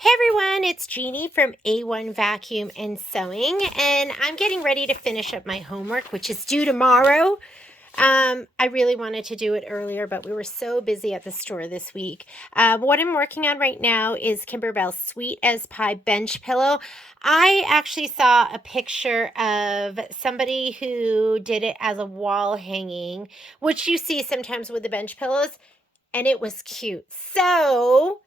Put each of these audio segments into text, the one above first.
Hey everyone, it's Jeannie from A1 Vacuum and Sewing, and I'm getting ready to finish up my homework, which is due tomorrow. I really wanted to do it earlier, but we were so busy at the store this week. What I'm working on right now is Kimberbell Sweet As Pie bench pillow. I actually saw a picture of somebody who did it as a wall hanging, which you see sometimes with the bench pillows, and it was cute. So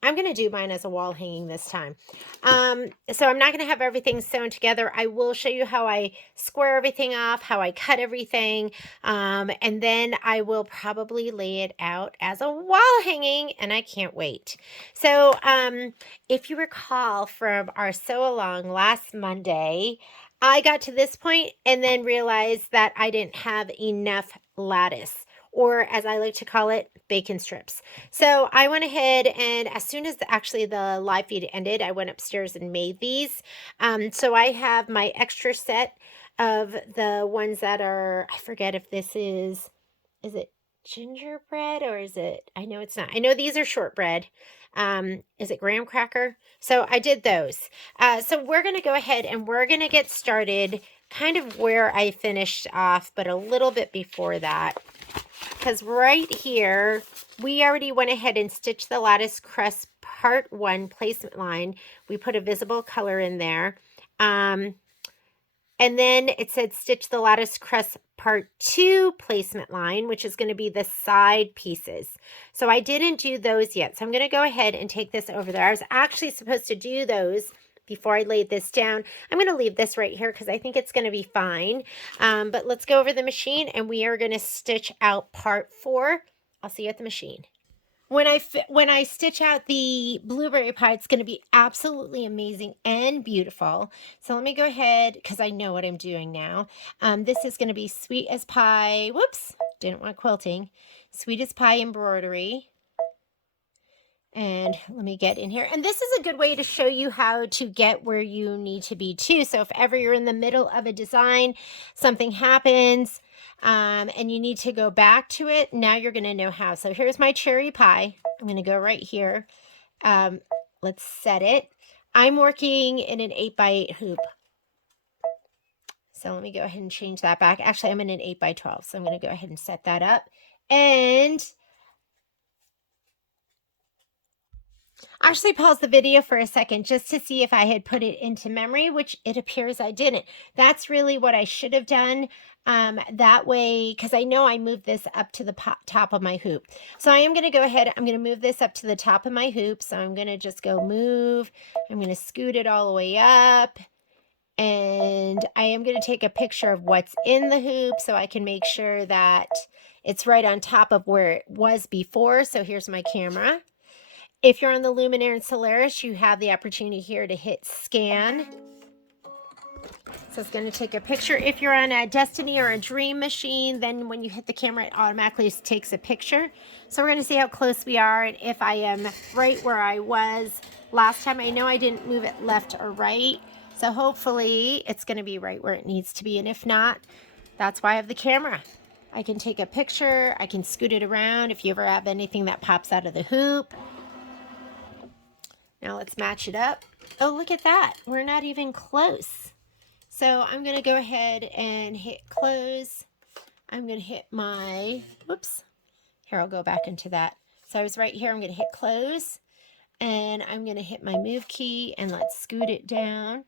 I'm going to do mine as a wall hanging this time. So I'm not going to have everything sewn together. I will show you how I square everything off, how I cut everything, and then I will probably lay it out as a wall hanging, and I can't wait. So if you recall from our sew along last Monday, I got to this point and then realized that I didn't have enough lattice, or as I like to call it, bacon strips. So I went ahead and as soon as the live feed ended, I went upstairs and made these. So I have my extra set of the ones that are, I forget if this is it gingerbread or is it, I know it's not. I know these are shortbread. Is it graham cracker? So I did those. So we're going to go ahead and we're going to get started kind of where I finished off, but a little bit before that. Because right here, we already went ahead and stitched the lattice crest part 1 placement line. We put a visible color in there. And then it said stitch the lattice crest part 2 placement line, which is going to be the side pieces. So I didn't do those yet. So I'm going to go ahead and take this over there. I was actually supposed to do those before I laid this down. I'm going to leave this right here because I think it's going to be fine. But let's go over the machine and we are going to stitch out part 4. I'll see you at the machine. When I stitch out the blueberry pie, it's going to be absolutely amazing and beautiful. So let me go ahead because I know what I'm doing now. This is going to be Sweet as Pie. Whoops, didn't want quilting. Sweet as Pie embroidery. And let me get in here. And this is a good way to show you how to get where you need to be too. So if ever you're in the middle of a design, something happens, and you need to go back to it, now you're going to know how. So here's my cherry pie. I'm going to go right here. Let's set it. I'm working in an 8x8 hoop. So let me go ahead and change that back. Actually, I'm in an 8x12. So I'm going to go ahead and set that up. And actually pause the video for a second just to see if I had put it into memory, which it appears I didn't. That's really what I should have done. That way, because I know I moved this up to the top of my hoop. So I am going to go ahead, I'm going to move this up to the top of my hoop. So I'm going to just go move. I'm going to scoot it all the way up. And I am going to take a picture of what's in the hoop so I can make sure that it's right on top of where it was before. So here's my camera. If you're on the Luminaire and Solaris, you have the opportunity here to hit scan. So it's going to take a picture. If you're on a Destiny or a Dream machine, then when you hit the camera, it automatically takes a picture. So we're going to see how close we are and if I am right where I was last time. I know I didn't move it left or right. So hopefully it's going to be right where it needs to be. And if not, that's why I have the camera. I can take a picture. I can scoot it around if you ever have anything that pops out of the hoop. Now let's match it up. Oh, look at that. We're not even close. So I'm going to go ahead and hit close. I'm going to hit my, whoops. Here, I'll go back into that. So I was right here. I'm going to hit close. And I'm going to hit my move key and let's scoot it down.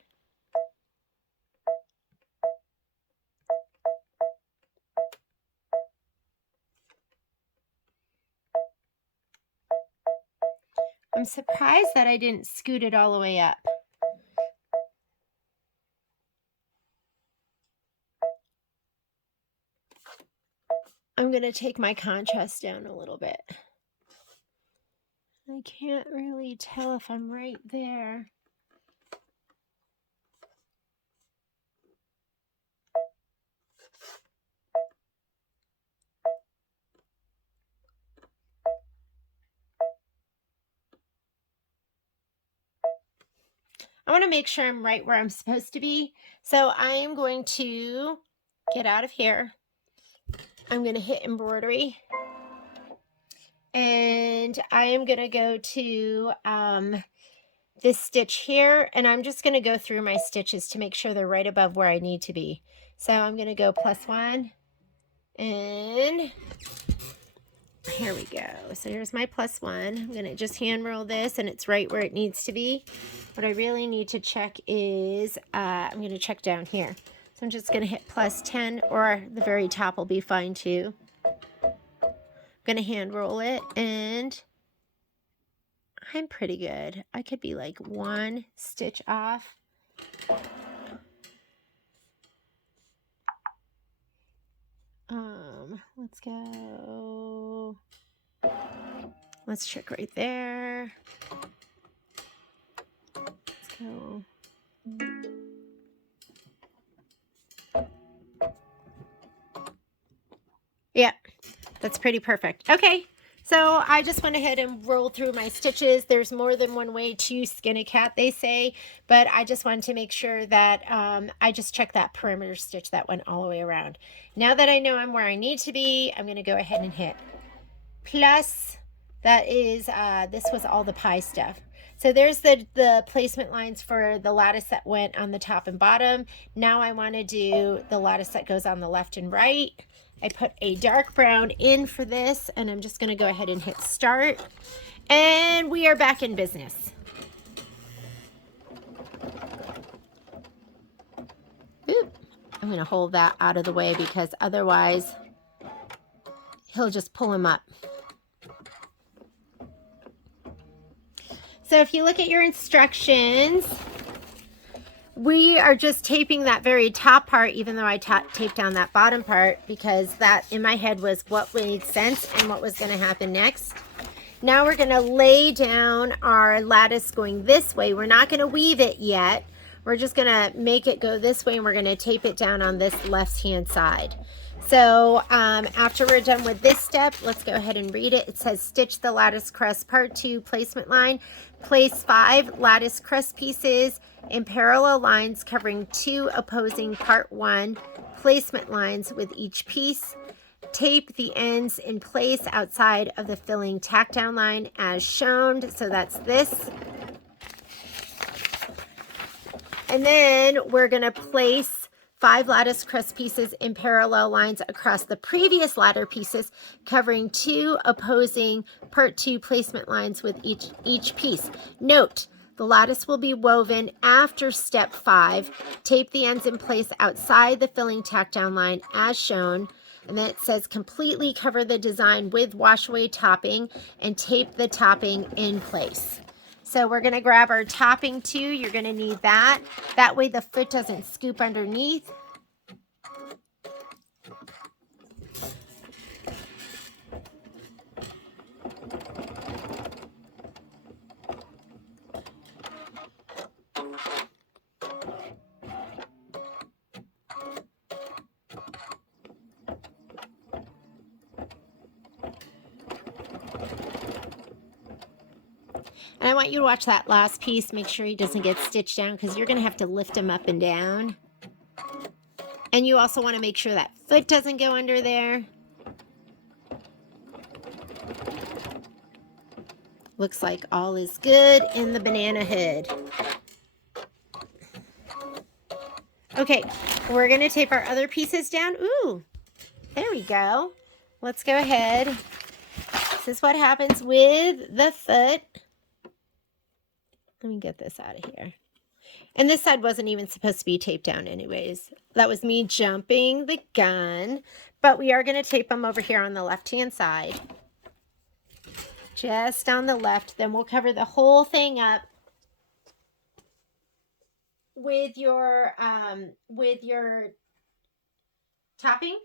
I'm surprised that I didn't scoot it all the way up. I'm going to take my contrast down a little bit. I can't really tell if I'm right there. I want to make sure I'm right where I'm supposed to be. So I am going to get out of here. I'm going to hit embroidery. And I am going to go to this stitch here, and I'm just going to go through my stitches to make sure they're right above where I need to be. So I'm going to go +1, and here we go. So here's my +1. I'm going to just hand roll this, and it's right where it needs to be. What I really need to check is, I'm going to check down here. So I'm just going to hit +10, or the very top will be fine too. I'm going to hand roll it, and I'm pretty good. I could be like 1 stitch off. Let's go. Let's check right there. Let's go. Yeah, that's pretty perfect. Okay, so I just went ahead and rolled through my stitches. There's more than one way to skin a cat, they say, but I just wanted to make sure that I just checked that perimeter stitch that went all the way around. Now that I know I'm where I need to be, I'm going to go ahead and hit plus. That is, this was all the pie stuff. So there's the placement lines for the lattice that went on the top and bottom. Now I want to do the lattice that goes on the left and right. I put a dark brown in for this, and I'm just going to go ahead and hit start. And we are back in business. Oop. I'm going to hold that out of the way because otherwise he'll just pull him up. So if you look at your instructions, we are just taping that very top part, even though I taped down that bottom part, because that in my head was what made sense and what was going to happen next. Now we're going to lay down our lattice going this way. We're not going to weave it yet. We're just going to make it go this way, and we're going to tape it down on this left-hand side. So after we're done with this step, let's go ahead and read it. It says, stitch the lattice crest part 2 placement line. Place 5 lattice crest pieces in parallel lines covering 2 opposing part 1 placement lines with each piece. Tape the ends in place outside of the filling tack down line as shown. So that's this. And then we're going to place 5 lattice crest pieces in parallel lines across the previous ladder pieces, covering 2 opposing part 2 placement lines with each piece. Note, the lattice will be woven after step 5. Tape the ends in place outside the filling tack down line as shown. And then it says completely cover the design with wash away topping and tape the topping in place. So we're going to grab our topping too. You're going to need that. That way the foot doesn't scoop underneath. And I want you to watch that last piece. Make sure he doesn't get stitched down because you're going to have to lift him up and down. And you also want to make sure that foot doesn't go under there. Looks like all is good in the banana hood. Okay, we're going to tape our other pieces down. Ooh, there we go. Let's go ahead. This is what happens with the foot. Let me get this out of here. And this side wasn't even supposed to be taped down anyways. That was me jumping the gun. But we are going to tape them over here on the left-hand side. Just on the left. Then we'll cover the whole thing up with your topping.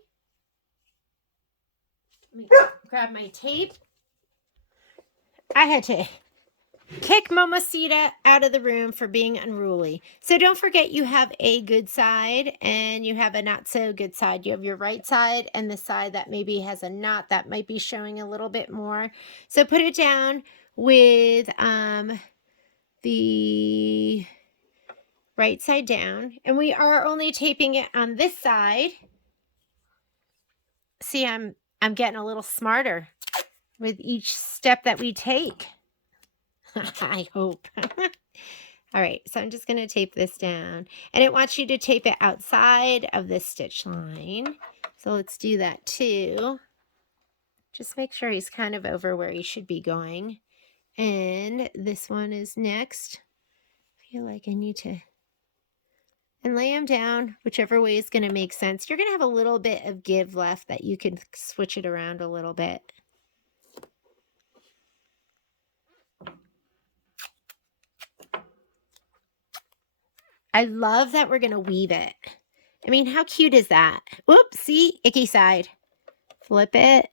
Let me grab my tape. I had to kick Momosita out of the room for being unruly. So don't forget you have a good side and you have a not so good side. You have your right side and the side that maybe has a knot that might be showing a little bit more. So put it down with the right side down. And we are only taping it on this side. See, I'm getting a little smarter with each step that we take. I hope. All right, so I'm just going to tape this down. And it wants you to tape it outside of the stitch line. So let's do that too. Just make sure he's kind of over where he should be going. And this one is next. I feel like I need to... And lay them down whichever way is going to make sense. You're going to have a little bit of give left that you can switch it around a little bit. I love that we're going to weave it. I mean, how cute is that? Whoops, see? Icky side. Flip it.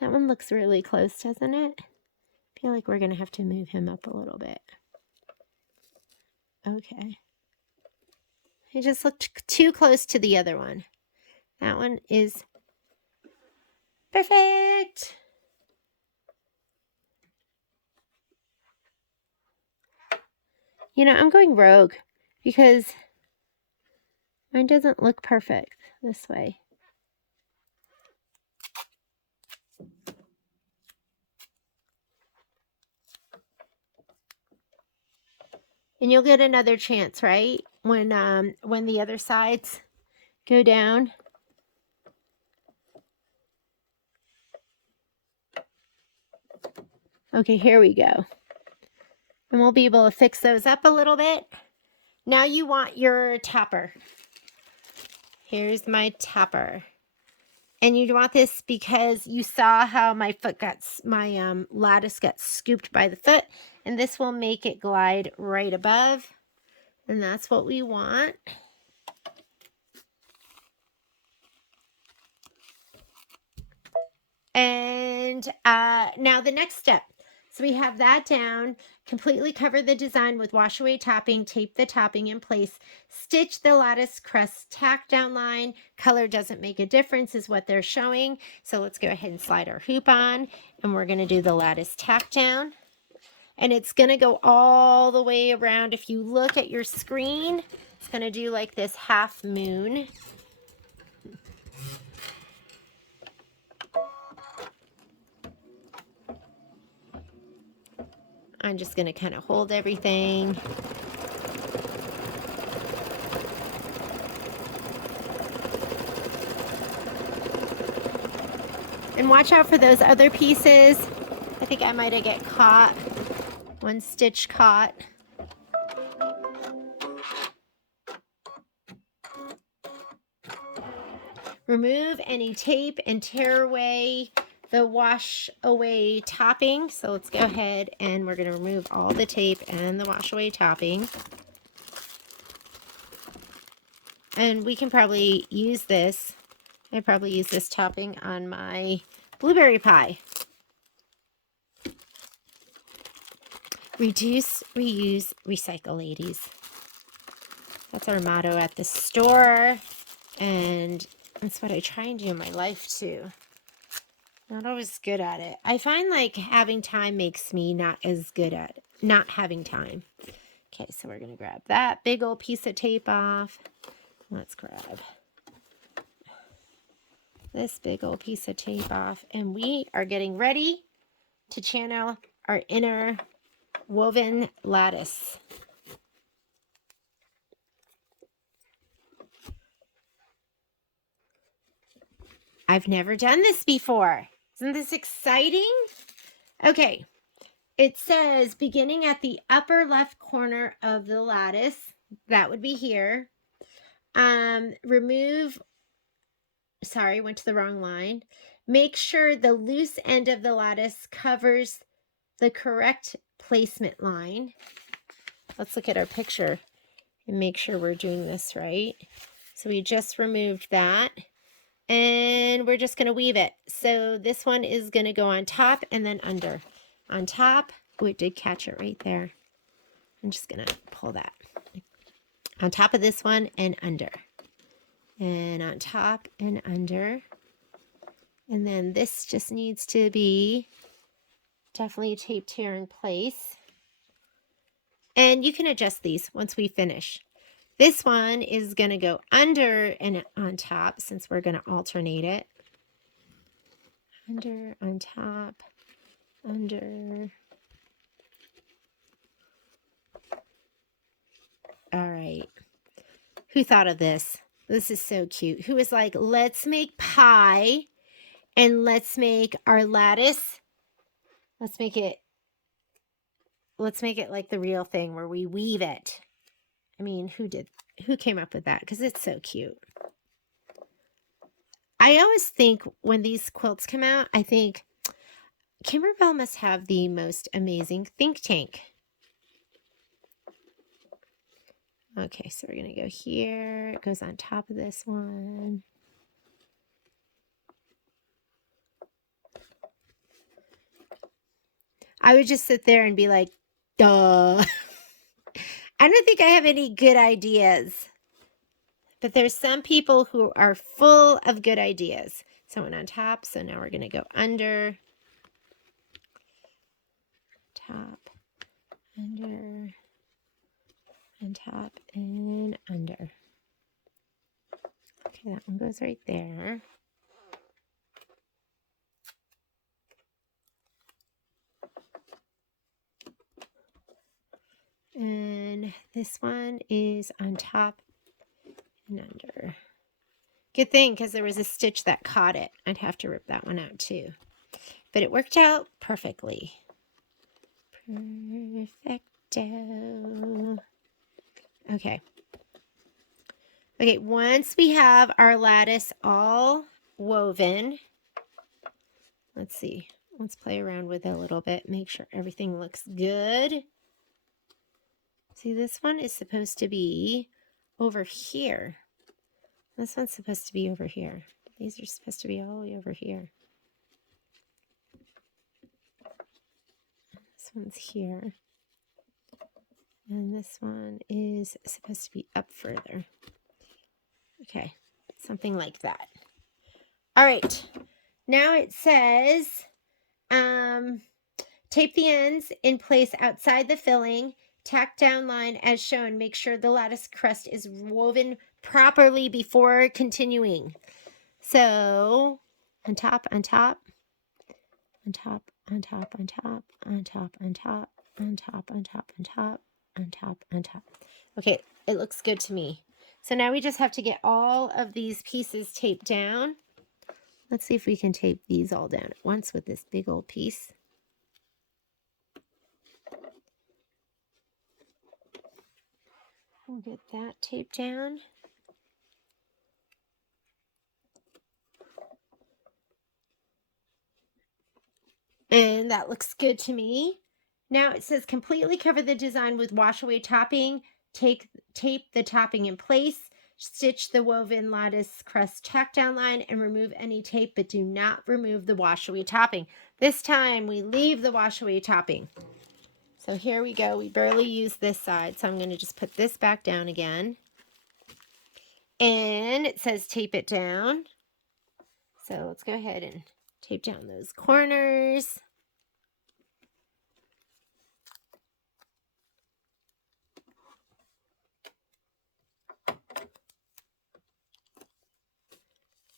That one looks really close, doesn't it? I feel like we're going to have to move him up a little bit. Okay. He just looked too close to the other one. That one is perfect. You know, I'm going rogue because mine doesn't look perfect this way. And you'll get another chance, right? When the other sides go down. Okay, here we go. And we'll be able to fix those up a little bit. Now you want your topper. Here's my topper. And you want this because you saw how my foot got, my lattice got scooped by the foot. And this will make it glide right above. And that's what we want. And now the next step. So we have that down, completely cover the design with wash away topping, tape the topping in place, stitch the lattice crest tack down line. Color doesn't make a difference is what they're showing. So let's go ahead and slide our hoop on, and we're going to do the lattice tack down. And it's going to go all the way around. If you look at your screen, it's going to do like this half moon. I'm just going to kind of hold everything. And watch out for those other pieces. I think I might have get caught. One stitch caught. Remove any tape and tear away the wash away topping. So let's go ahead and we're going to remove all the tape and the wash away topping. And we can probably use this. I probably use this topping on my blueberry pie. Reduce, reuse, recycle, ladies. That's our motto at the store. And that's what I try and do in my life too. Not always good at it. I find like having time makes me not as good at not having time. Okay, so we're going to grab that big old piece of tape off. Let's grab this big old piece of tape off. And we are getting ready to channel our inner woven lattice. I've never done this before. Isn't this exciting? Okay, it says beginning at the upper left corner of the lattice, that would be here. Remove, sorry, went to the wrong line. Make sure the loose end of the lattice covers the correct placement line. Let's look at our picture and make sure we're doing this right. So we just removed that. And we're just going to weave it. So this one is going to go on top and then under. On top, oh, it did catch it right there. I'm just going to pull that. On top of this one and under. And on top and under. And then this just needs to be definitely taped here in place. And you can adjust these once we finish. This one is going to go under and on top since we're going to alternate it. Under, on top, under. All right. Who thought of this? This is so cute. Who was like, let's make pie and let's make our lattice. Let's make it like the real thing where we weave it. I mean, who came up with that? Because it's so cute. I always think when these quilts come out, I think Kimberbell must have the most amazing think tank. Okay, so we're going to go here. It goes on top of this one. I would just sit there and be like, duh. I don't think I have any good ideas. But there's some people who are full of good ideas. So I went on top, so now we're going to go under. Top, under, and top, and under. Okay, that one goes right there. And this one is on top and under. Good thing, because there was a stitch that caught it. I'd have to rip that one out too. But it worked out perfectly. Perfecto. Okay. Okay, once we have our lattice all woven, let's see. Let's play around with it a little bit. Make sure everything looks good. See, this one is supposed to be over here. This one's supposed to be over here. These are supposed to be all the way over here. This one's here. And this one is supposed to be up further. Okay, something like that. All right, now it says tape the ends in place outside the filling. Tack down line as shown. Make sure the lattice crust is woven properly before continuing. So on top, on top, on top, on top, on top, on top, on top, on top, on top, on top, on top, on top. Okay, it looks good to me. So now we just have to get all of these pieces taped down. Let's see if we can tape these all down at once with this big old piece. We'll get that taped down. And that looks good to me. Now it says completely cover the design with wash away topping. Tape the topping in place. Stitch the woven lattice crust tack down line and remove any tape, but do not remove the wash away topping. This time we leave the wash away topping. So here we go. We barely use this side, so I'm going to just put this back down again. And it says tape it down. So let's go ahead and tape down those corners.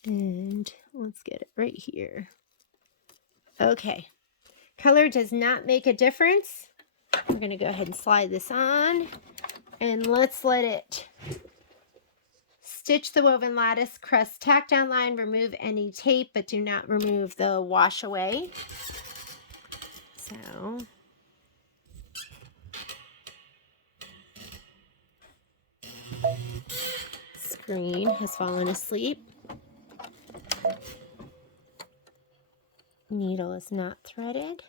And let's get it right here. Okay. Color does not make a difference. We're going to go ahead and slide this on. And let's let it stitch the woven lattice crust tack down line. Remove any tape, but do not remove the wash away. So screen has fallen asleep. Needle is not threaded.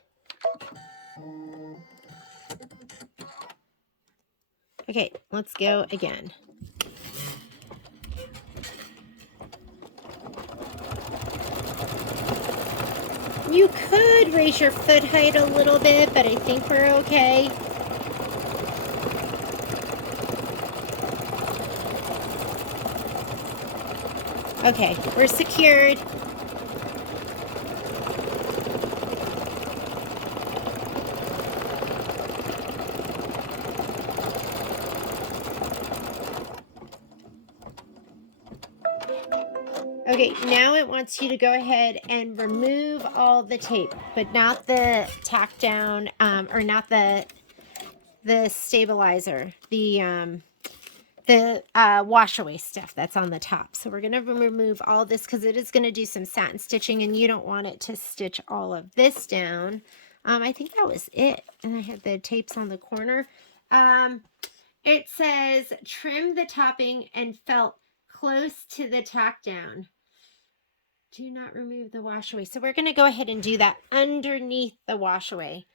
Okay, let's go again. You could raise your foot height a little bit, but I think we're okay. Okay, we're secured. Okay, now it wants you to go ahead and remove all the tape, but not the tack down, or not the stabilizer, the wash away stuff that's on the top. So we're going to remove all this because it is going to do some satin stitching, and you don't want it to stitch all of this down. I think that was it. And I had the tapes on the corner. It says trim the topping and felt close to the tack down. Do not remove the wash away. So we're going to go ahead and do that underneath the wash away.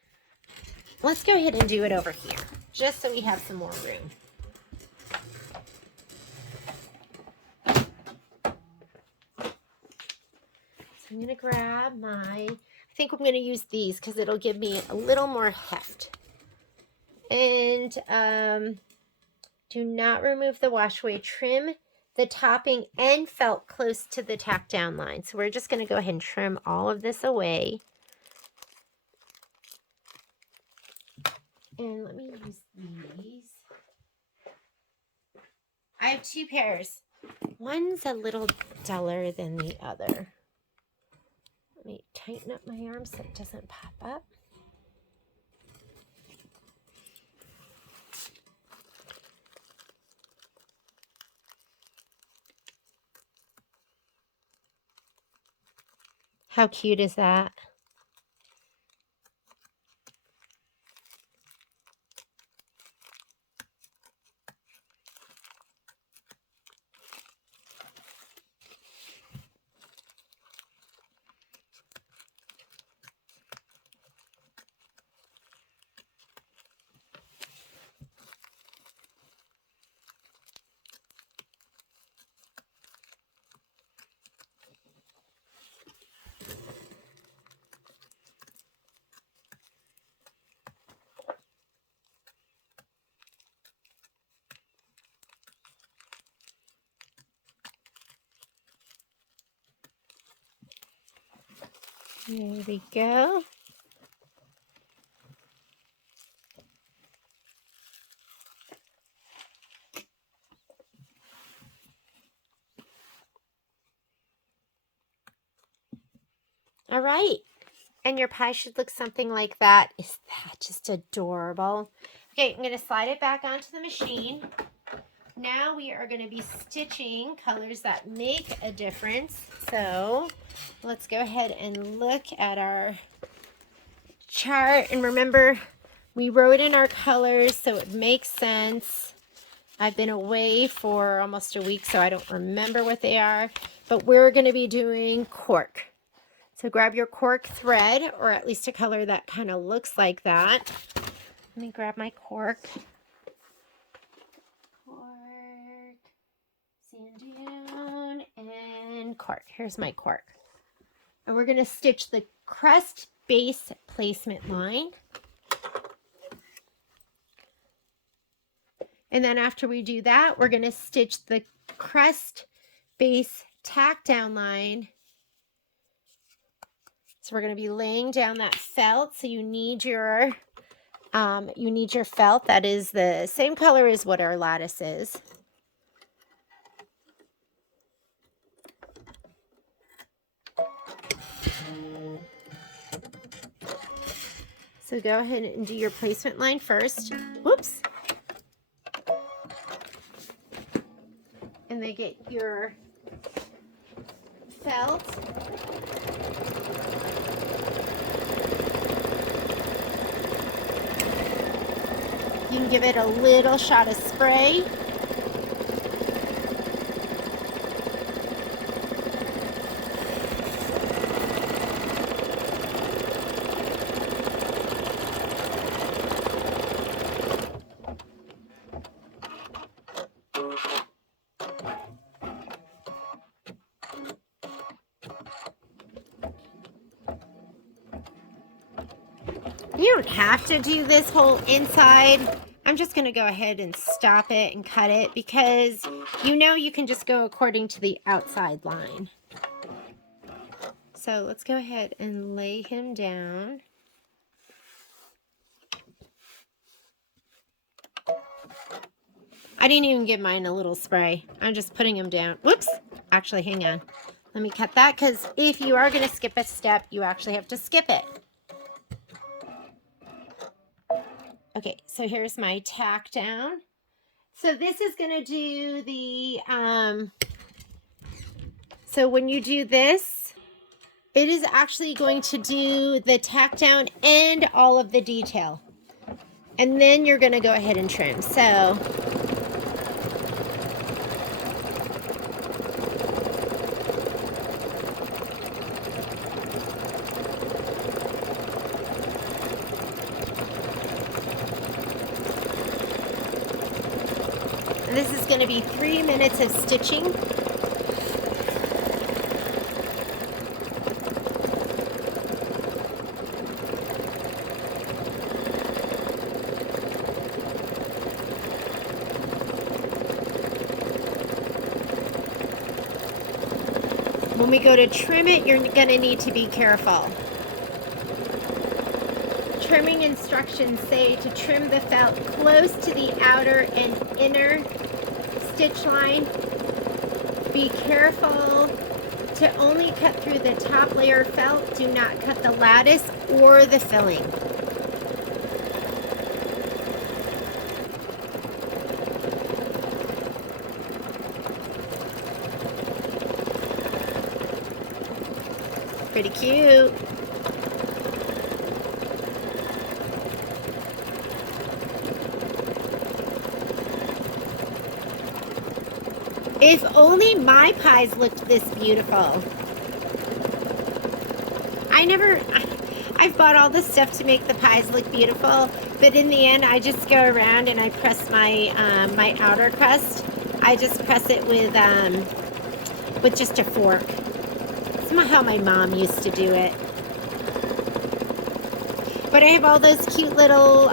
Let's go ahead and do it over here, just so we have some more room. So I'm going to grab I think I'm going to use these because it'll give me a little more heft. And do not remove the wash away. Trim the topping and felt close to the tack down line. So we're just going to go ahead and trim all of this away. And let me use these. I have two pairs. One's a little duller than the other. Let me tighten up my arm so it doesn't pop up. How cute is that? There we go. All right. And your pie should look something like that. Is that just adorable? Okay, I'm going to slide it back onto the machine. Now we are going to be stitching colors that make a difference. So let's go ahead and look at our chart. And remember, we wrote in our colors so it makes sense. I've been away for almost a week, so I don't remember what they are. But we're going to be doing cork. So grab your cork thread, or at least a color that kind of looks like that. Let me grab my cork. Cork, Sand Dune, and cork. Here's my cork. And we're going to stitch the crest base placement line. And then after we do that, we're going to stitch the crest base tack down line. So we're going to be laying down that felt. So you need your felt that is the same color as what our lattice is. So go ahead and do your placement line first. Whoops. And then get your felt. You can give it a little shot of spray. You don't have to do this whole inside. I'm just going to go ahead and stop it and cut it because you can just go according to the outside line. So let's go ahead and lay him down. I didn't even give mine a little spray. I'm just putting him down. Whoops. Actually, hang on. Let me cut that, because if you are going to skip a step, you actually have to skip it. Okay, so here's my tack down. So this is going to do the, so when you do this, it is actually going to do the tack down and all of the detail. And then you're going to go ahead and trim. So this is going to be 3 minutes of stitching. When we go to trim it, you're going to need to be careful. Trimming instructions say to trim the felt close to the outer and inner stitch line. Be careful to only cut through the top layer felt. Do not cut the lattice or the filling. Pretty cute. If only my pies looked this beautiful. I've bought all this stuff to make the pies look beautiful, but in the end, I just go around and I press my my outer crust. I just press it with just a fork. It's how my mom used to do it. But I have all those cute little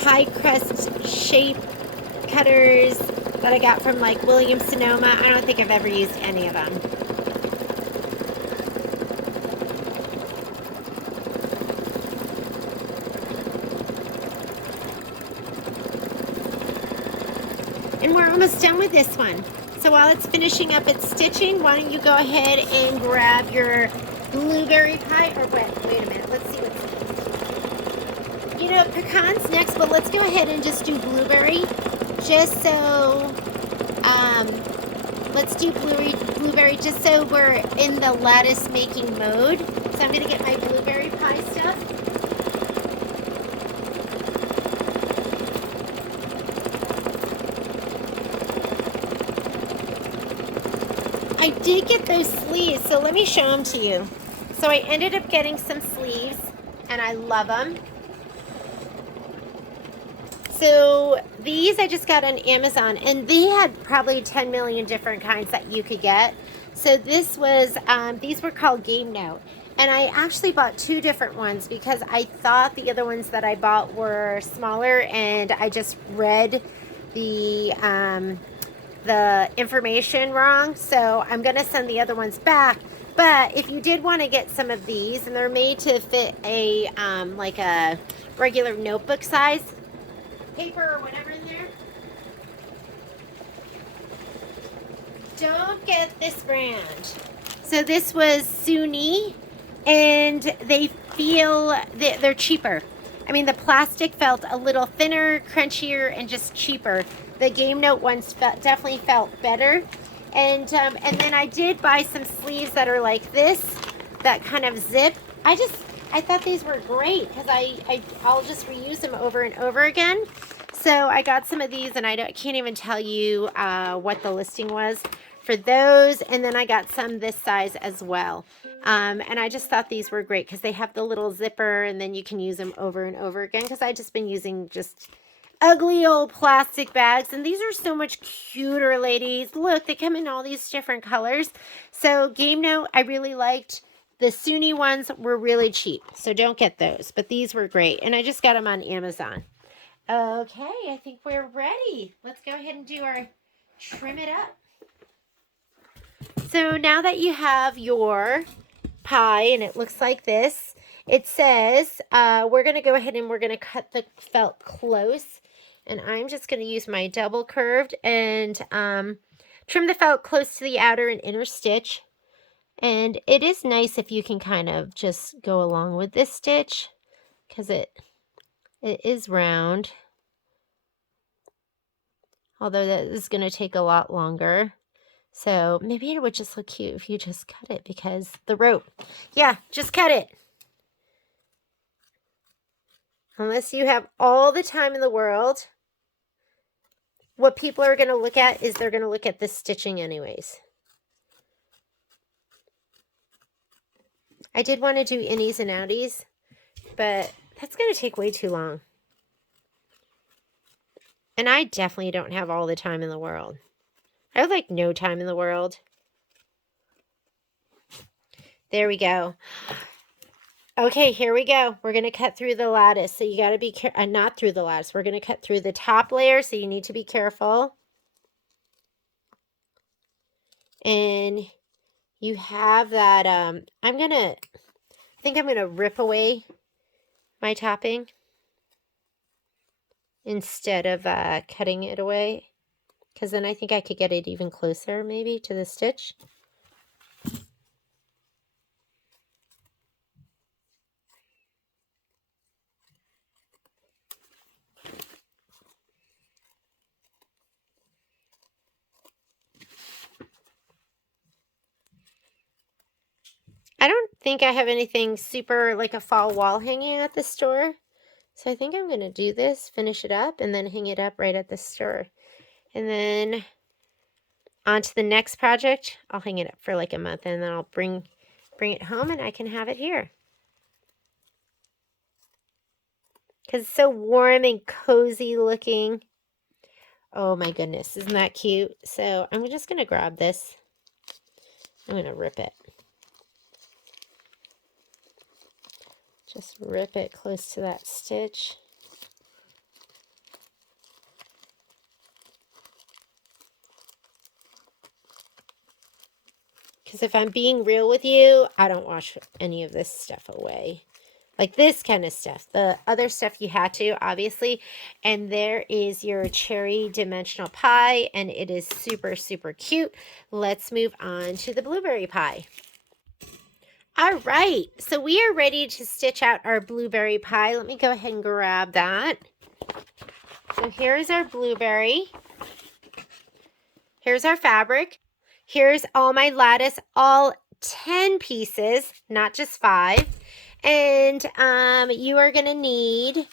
pie crust shape cutters that I got from like Williams Sonoma. I don't think I've ever used any of them. And we're almost done with this one. So while it's finishing up its stitching, why don't you go ahead and grab your blueberry pie, or wait a minute, let's see what's, you know, pecan's next, but let's go ahead and just do blueberry, just so, let's do blueberry just so we're in the lattice making mode. So I'm gonna get my blueberry pie stuff. I did get those sleeves, so let me show them to you. So I ended up getting some sleeves, and I love them. So these I just got on Amazon, and they had probably 10 million different kinds that you could get. So this was, these were called Game Note. And I actually bought 2 different ones because I thought the other ones that I bought were smaller, and I just read the information wrong, so I'm gonna send the other ones back. But if you did want to get some of these, and they're made to fit a like a regular notebook size paper or whatever in there, don't get this brand. So this was Suni, and they feel they're cheaper. I mean, the plastic felt a little thinner, crunchier, and just cheaper. The Game Note ones definitely felt better. And then I did buy some sleeves that are like this, that kind of zip. I thought these were great because I'll just reuse them over and over again. So I got some of these, and I can't even tell you what the listing was for those. And then I got some this size as well. And I just thought these were great because they have the little zipper, and then you can use them over and over again, because I just been using just ugly old plastic bags, and these are so much cuter, ladies. Look, they come in all these different colors. So Game Note, I really liked. The Suni ones were really cheap, so don't get those, but these were great, and I just got them on Amazon. Okay, I think we're ready. Let's go ahead and do our trim it up. So now that you have your pie, and it looks like this, it says we're going to go ahead and we're going to cut the felt close. And I'm just going to use my double curved, and trim the felt close to the outer and inner stitch. And it is nice if you can kind of just go along with this stitch because it is round. Although that is going to take a lot longer. So maybe it would just look cute if you just cut it because the rope. Yeah, just cut it. Unless you have all the time in the world, what people are going to look at is they're going to look at the stitching anyways. I did want to do innies and outies, but that's going to take way too long. And I definitely don't have all the time in the world. I have like no time in the world. There we go. Okay, here we go. We're going to cut through the lattice. So you got to be careful. Not through the lattice. We're going to cut through the top layer. So you need to be careful. And you have that. I think I'm going to rip away my topping instead of cutting it away. Because then I think I could get it even closer maybe to the stitch. I don't think I have anything super like a fall wall hanging at the store. So I think I'm going to do this, finish it up, and then hang it up right at the store. And then on to the next project. I'll hang it up for like a month, and then I'll bring it home and I can have it here. Because it's so warm and cozy looking. Oh my goodness, isn't that cute? So I'm just going to grab this. I'm going to rip it. Just rip it close to that stitch. Because if I'm being real with you, I don't wash any of this stuff away. Like this kind of stuff. The other stuff you had to, obviously. And there is your cherry dimensional pie. And it is super, super cute. Let's move on to the blueberry pie. All right, so we are ready to stitch out our blueberry pie. Let me go ahead and grab that. So here's our blueberry. Here's our fabric. Here's all my lattice, all 10 pieces, not just 5. And you are going to need,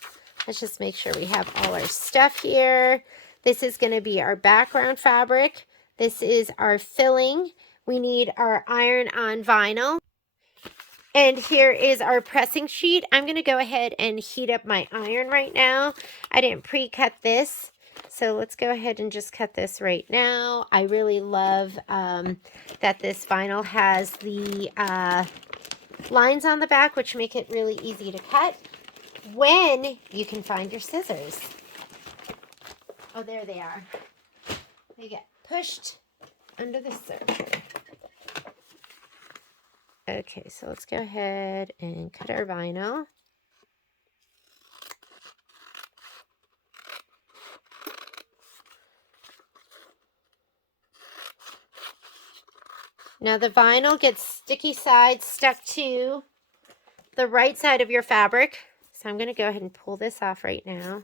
let's just make sure we have all our stuff here. This is going to be our background fabric. This is our filling. We need our iron-on vinyl. And here is our pressing sheet. I'm going to go ahead and heat up my iron right now. I didn't pre-cut this, so let's go ahead and just cut this right now. I really love that this vinyl has the lines on the back, which make it really easy to cut when you can find your scissors. Oh, there they are. They get pushed under the serger. Okay, so let's go ahead and cut our vinyl. Now the vinyl gets sticky sides stuck to the right side of your fabric. So I'm going to go ahead and pull this off right now.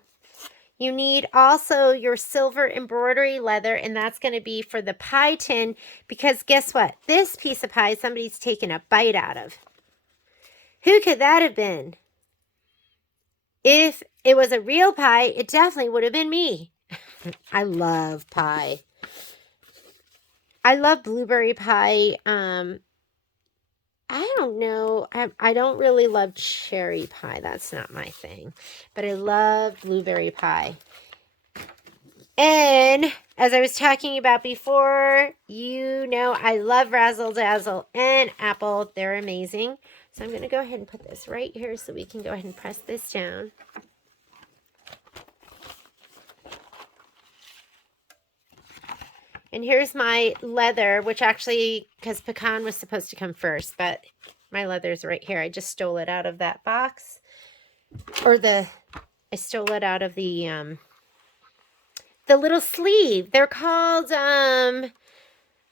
You need also your silver embroidery leather, and that's going to be for the pie tin, because guess what? This piece of pie somebody's taken a bite out of. Who could that have been? If it was a real pie, it definitely would have been me. I love pie. I love blueberry pie. I don't know. I don't really love cherry pie. That's not my thing. But I love blueberry pie. And as I was talking about before, you know I love Razzle Dazzle and Apple. They're amazing. So I'm going to go ahead and put this right here so we can go ahead and press this down. And here's my leather, which actually, because pecan was supposed to come first, but my leather's right here. I just stole it out of that box. I stole it out of the little sleeve. They're called,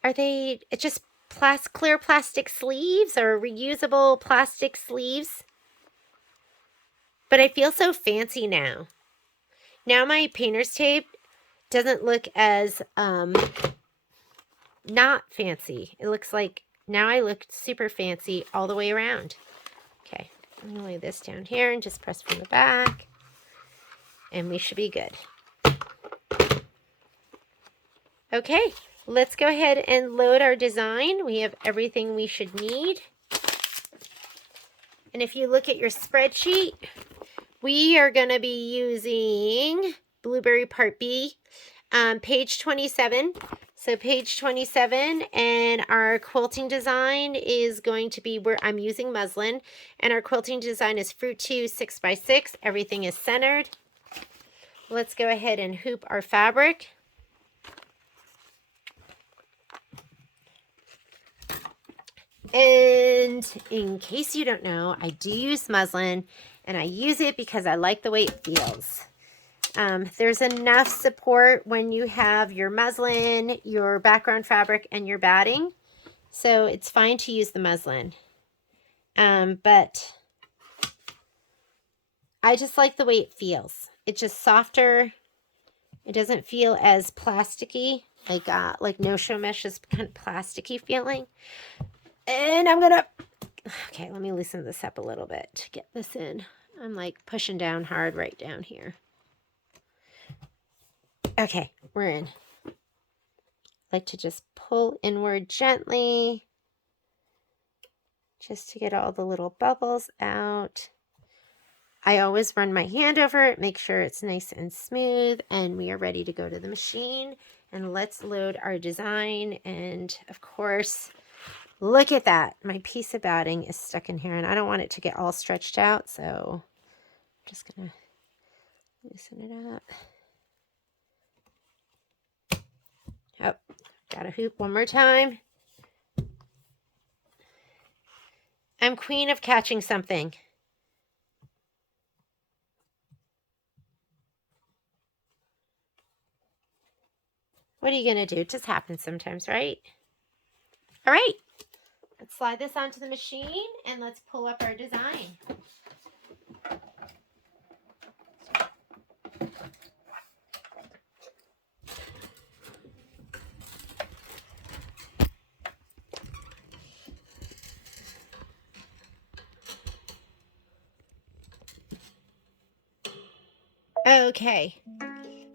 Are they just clear plastic sleeves or reusable plastic sleeves? But I feel so fancy now. Now my painter's tape doesn't look as not fancy. It looks like now I look super fancy all the way around. Okay, I'm going to lay this down here and just press from the back. And we should be good. Okay, let's go ahead and load our design. We have everything we should need. And if you look at your spreadsheet, we are going to be using Blueberry Part B, page 27. So page 27, and our quilting design is going to be where I'm using muslin, and our quilting design is Fruit 2 6x6. Everything is centered. Let's go ahead and hoop our fabric. And in case you don't know, I do use muslin, and I use it because I like the way it feels. There's enough support when you have your muslin, your background fabric, and your batting. So it's fine to use the muslin. But I just like the way it feels. It's just softer. It doesn't feel as plasticky. Like no-show mesh is kind of plasticky feeling. And I'm gonna, okay, let me loosen this up a little bit to get this in. I'm like pushing down hard right down here. Okay, we're in. I like to just pull inward gently, just to get all the little bubbles out. I always run my hand over it, make sure it's nice and smooth, and we are ready to go to the machine. And let's load our design. And of course, look at that. My piece of batting is stuck in here, and I don't want it to get all stretched out, so I'm just going to loosen it up. Oh, got to hoop one more time. I'm queen of catching something. What are you going to do? It just happens sometimes, right? All right. Let's slide this onto the machine and let's pull up our design. Okay.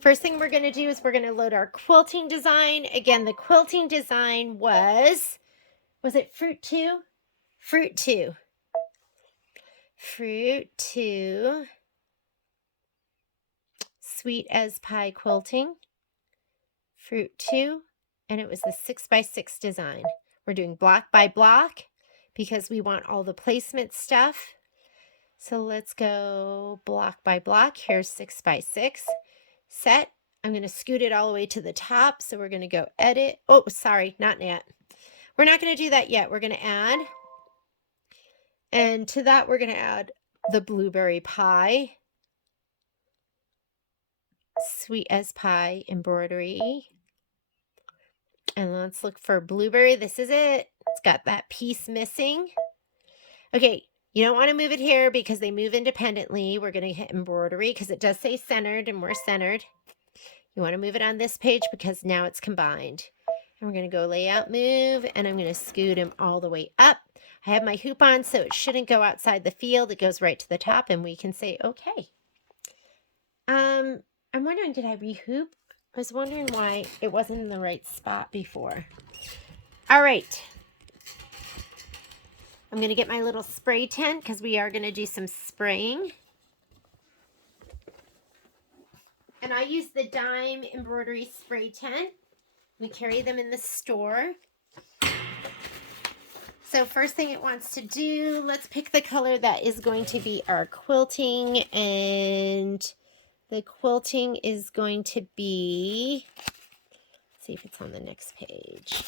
First thing we're going to do is we're going to load our quilting design. Again, the quilting design was it Fruit 2? Fruit 2. Fruit 2 Sweet as Pie quilting. Fruit 2, and it was the 6x6 design. We're doing block by block because we want all the placement stuff. So let's go block by block. Here's 6x6. Set. I'm going to scoot it all the way to the top. So we're going to go edit. Oh, sorry, not yet. We're not going to do that yet. We're going to add. And to that, we're going to add the Blueberry Pie. Sweet as Pie embroidery. And let's look for blueberry. This is it. It's got that piece missing. Okay, you don't want to move it here because they move independently. We're going to hit embroidery because it does say centered and we're centered. You want to move it on this page because now it's combined. And we're going to go layout move, and I'm going to scoot them all the way up. I have my hoop on, so it shouldn't go outside the field. It goes right to the top, and we can say okay. I'm wondering, did I rehoop? I was wondering why it wasn't in the right spot before. All right. I'm going to get my little spray tent because we are going to do some spraying. And I use the Dime embroidery spray tent. We carry them in the store. So first thing it wants to do, let's pick the color that is going to be our quilting. And the quilting is going to be, let's see if it's on the next page.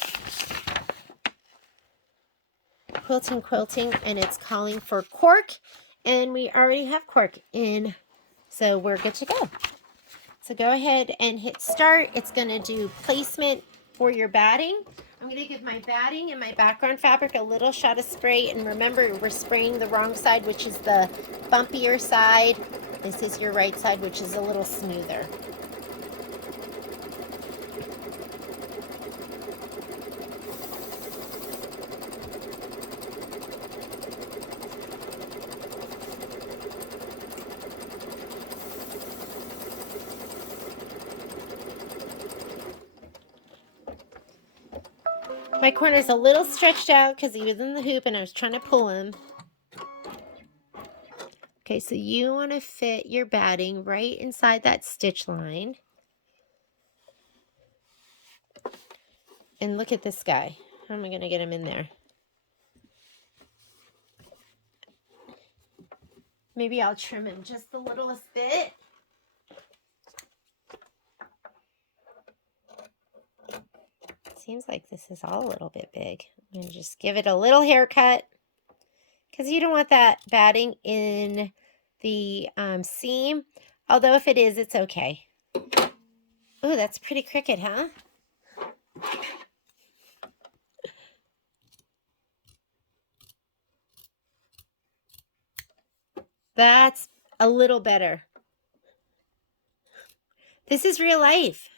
Quilting, and it's calling for cork. And we already have cork in, so we're good to go. So go ahead and hit start. It's going to do placement for your batting. I'm going to give my batting and my background fabric a little shot of spray. And remember, we're spraying the wrong side, which is the bumpier side. This is your right side, which is a little smoother. My corner's a little stretched out because he was in the hoop and I was trying to pull him. Okay, so you want to fit your batting right inside that stitch line. And look at this guy. How am I going to get him in there? Maybe I'll trim him just the littlest bit. Seems like this is all a little bit big. I'm going to just give it a little haircut because you don't want that batting in the seam. Although if it is, it's okay. Oh, that's pretty crooked, huh? That's a little better. This is real life.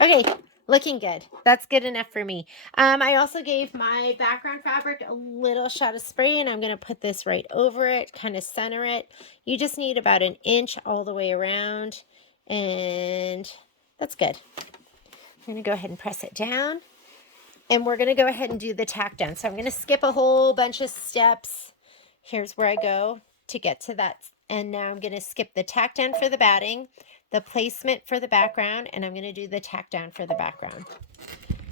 Okay, looking good. That's good enough for me. I also gave my background fabric a little shot of spray, and I'm going to put this right over it, kind of center it. You just need about an inch all the way around, and that's good. I'm going to go ahead and press it down, and we're going to go ahead and do the tack down. So I'm going to skip a whole bunch of steps. Here's where I go to get to that, and now I'm going to skip the tack down for the batting, the placement for the background, and I'm going to do the tack down for the background.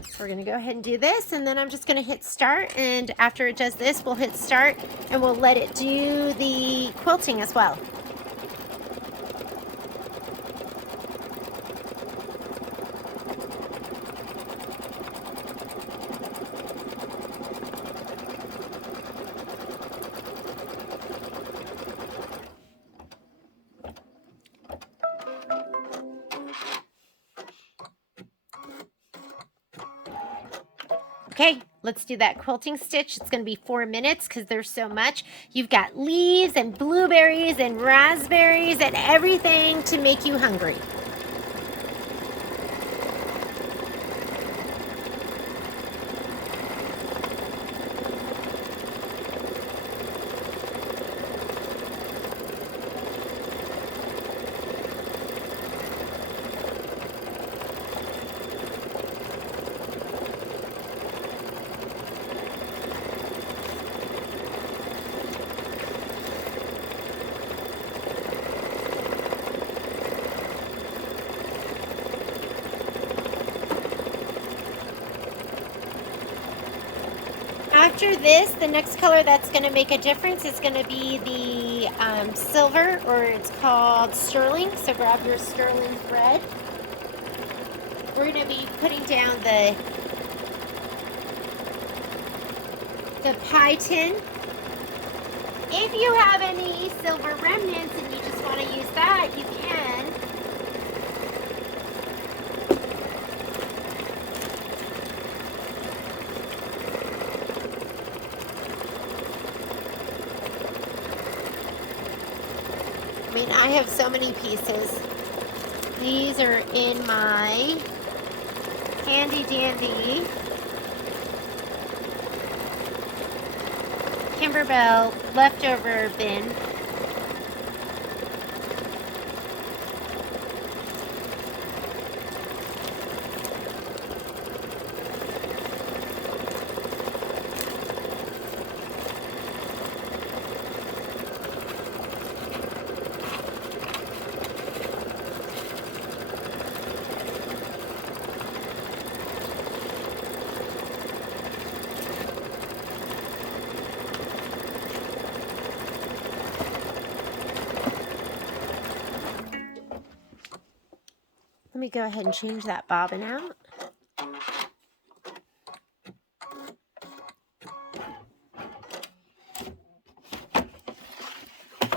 So we're going to go ahead and do this, and then I'm just going to hit start, and after it does this, we'll hit start, and we'll let it do the quilting as well. Okay, let's do that quilting stitch. It's going to be 4 minutes because there's so much. You've got leaves and blueberries and raspberries and everything to make you hungry. After this, the next color that's going to make a difference is going to be the silver, or it's called sterling. So grab your sterling thread. We're going to be putting down the pie tin. If you have any silver remnants and you just want to use that, you can. I mean, I have so many pieces. These are in my handy dandy Kimberbell leftover bin. Let me go ahead and change that bobbin out.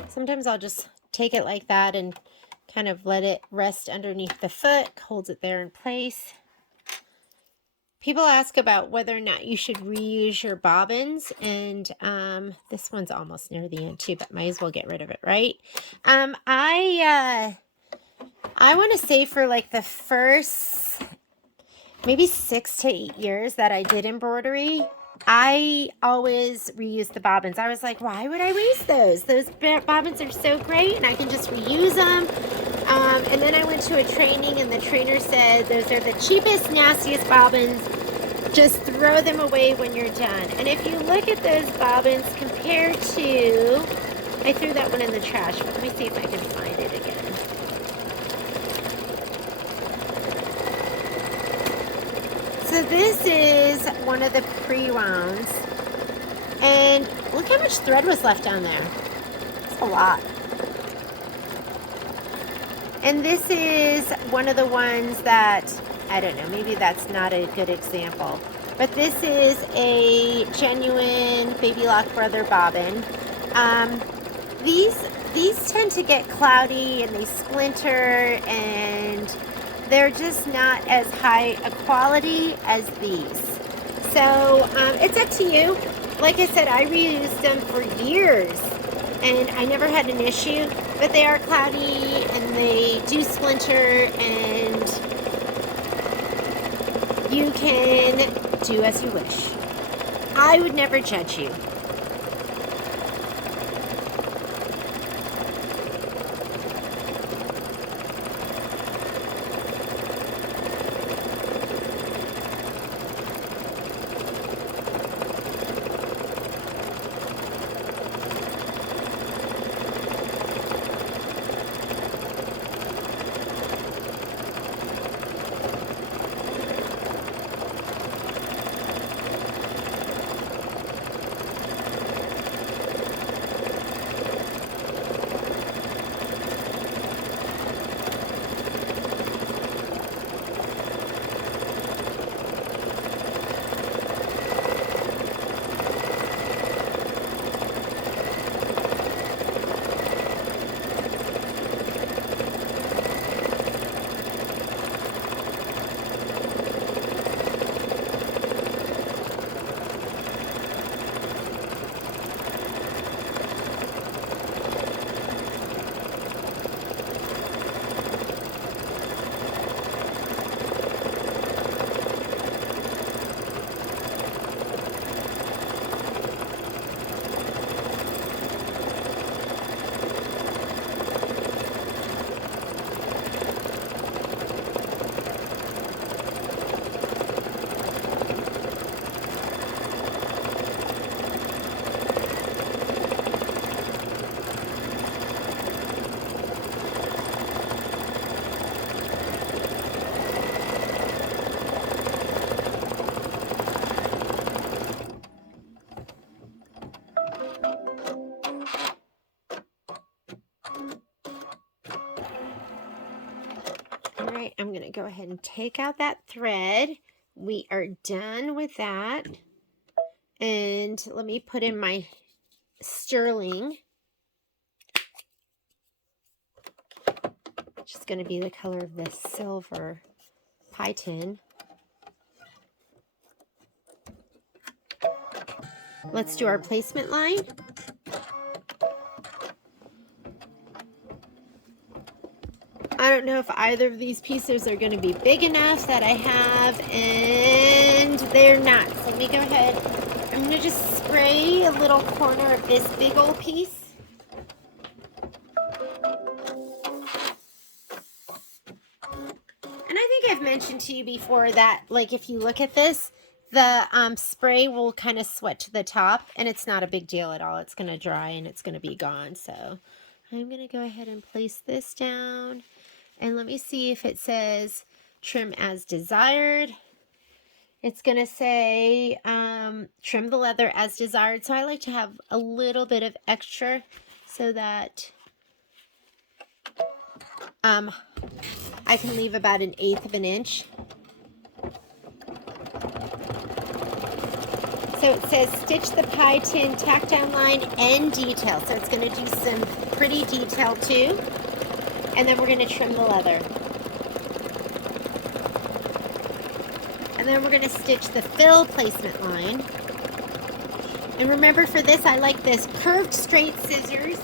Sometimes I'll just take it like that and kind of let it rest underneath the foot, holds it there in place. People ask about whether or not you should reuse your bobbins, and this one's almost near the end too, but might as well get rid of it, right? I want to say for like the first maybe 6 to 8 years that I did embroidery, I always reused the bobbins. I was like, why would I waste those? Those bobbins are so great, and I can just reuse them. And then I went to a training, and the trainer said, those are the cheapest, nastiest bobbins. Just throw them away when you're done. And if you look at those bobbins compared to, I threw that one in the trash, but let me see if I can find it again. So this is one of the pre-wounds, and look how much thread was left down there. It's a lot. And this is one of the ones that, I don't know, maybe that's not a good example, but this is a genuine Baby Lock Brother bobbin. These tend to get cloudy and they splinter, and they're just not as high a quality as these. So it's up to you. Like I said, I reused them for years and I never had an issue, but they are cloudy and they do splinter, and you can do as you wish. I would never judge you. Alright, I'm going to go ahead and take out that thread. We are done with that. And let me put in my sterling, which is going to be the color of this silver pie tin. Let's do our placement line. I don't know if either of these pieces are going to be big enough that I have, and they're not. So let me go ahead. I'm going to just spray a little corner of this big old piece. And I think I've mentioned to you before that, like, if you look at this, the spray will kind of sweat to the top, and it's not a big deal at all. It's going to dry and it's going to be gone. So I'm going to go ahead and place this down. And let me see if it says trim as desired. It's going to say trim the leather as desired. So I like to have a little bit of extra so that I can leave about 1/8 of an inch. So it says stitch the pie tin tack down line and detail. So it's going to do some pretty detail too. And then we're going to trim the leather. And then we're going to stitch the fill placement line. And remember, for this, I like this curved straight scissors.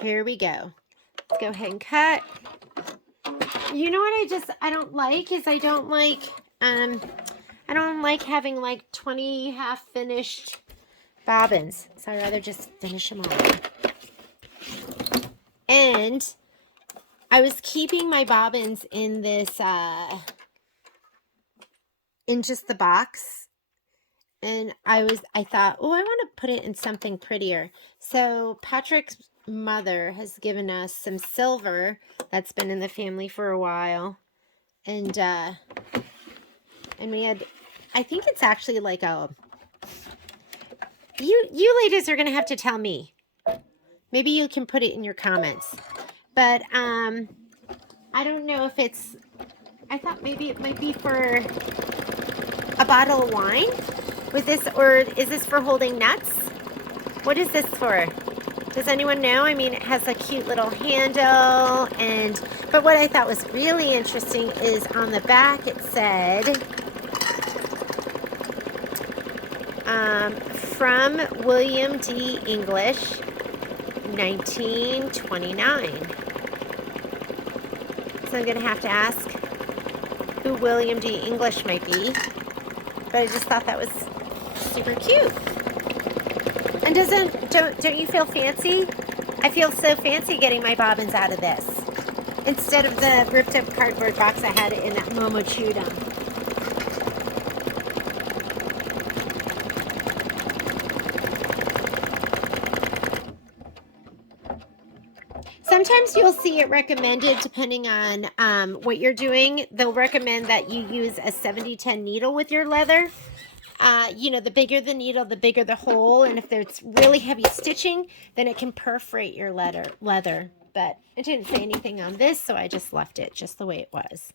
Here we go. Let's go ahead and cut. You know what I don't like is I don't like having like 20 half finished bobbins. So I'd rather just finish them all. And I was keeping my bobbins in this in just the box. And I thought, oh, I want to put it in something prettier. So Patrick's mother has given us some silver that's been in the family for a while. And we had, I think it's actually like a, you ladies are going to have to tell me. Maybe you can put it in your comments. But I don't know if it's, I thought maybe it might be for a bottle of wine with this, or is this for holding nuts? What is this for? Does anyone know? I mean, it has a cute little handle, but what I thought was really interesting is on the back it said, from William D. English, 1929. So I'm going to have to ask who William D. English might be, but I just thought that was super cute. And don't you feel fancy? I feel so fancy getting my bobbins out of this instead of the ripped up cardboard box I had in that Momo Chewdom. Sometimes you'll see it recommended, depending on what you're doing. They'll recommend that you use a 70-10 needle with your leather. You know, the bigger the needle, the bigger the hole. And if it's really heavy stitching, then it can perforate your leather. But it didn't say anything on this, so I just left it just the way it was.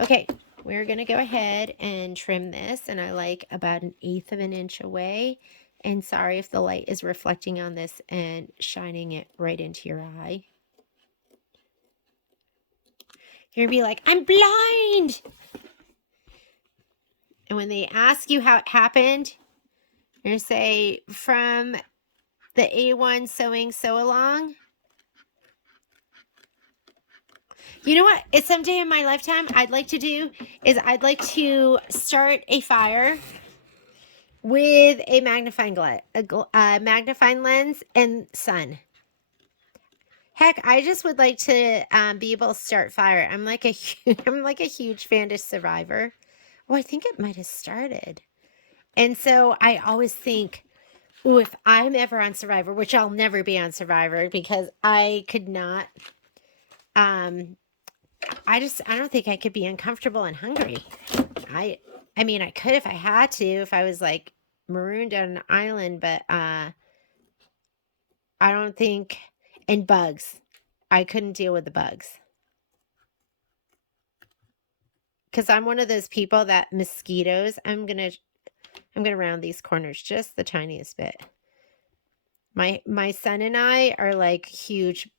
Okay, we're going to go ahead and trim this. And I like about 1/8 of an inch away. And sorry if the light is reflecting on this and shining it right into your eye. You're going to be like, I'm blind! And when they ask you how it happened, you're going to say, from the A1 sewing sew-along. You know what? It's someday in my lifetime I'd like to do is I'd like to start a fire with a magnifying lens and sun. Heck, I just would like to be able to start fire. I'm like a huge fan of Survivor. Oh, I think it might have started. And so I always think, oh, if I'm ever on Survivor, which I'll never be on Survivor because I could not, I don't think I could be uncomfortable and hungry. I mean, I could if I had to, if I was like marooned on an island, but I don't think, and bugs. I couldn't deal with the bugs. Because I'm one of those people that mosquitoes, I'm gonna round these corners just the tiniest bit. My son and I are like huge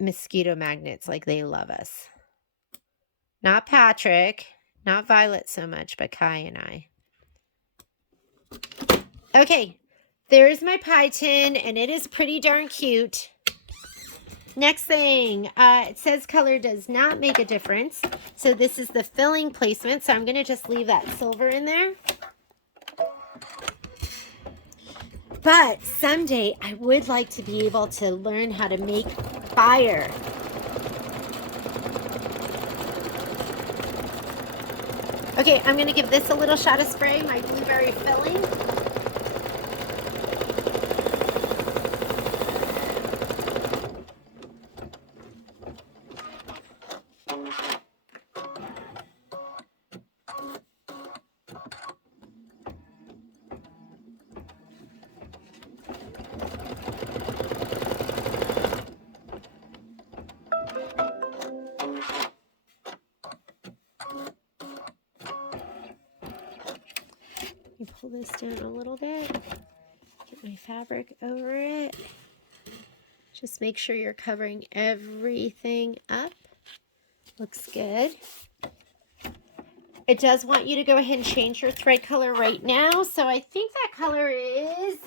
mosquito magnets. Like, they love us. Not Patrick, not Violet so much, but Kai and I. Okay, there's my pie tin, and it is pretty darn cute. Next thing, it says color does not make a difference. So this is the filling placement. So I'm going to just leave that silver in there. But someday I would like to be able to learn how to make fire. Okay, I'm going to give this a little shot of spray, my blueberry filling. me pull this down a little bit. Get my fabric over it. Just make sure you're covering everything up. Looks good. It does want you to go ahead and change your thread color right now. So I think that color is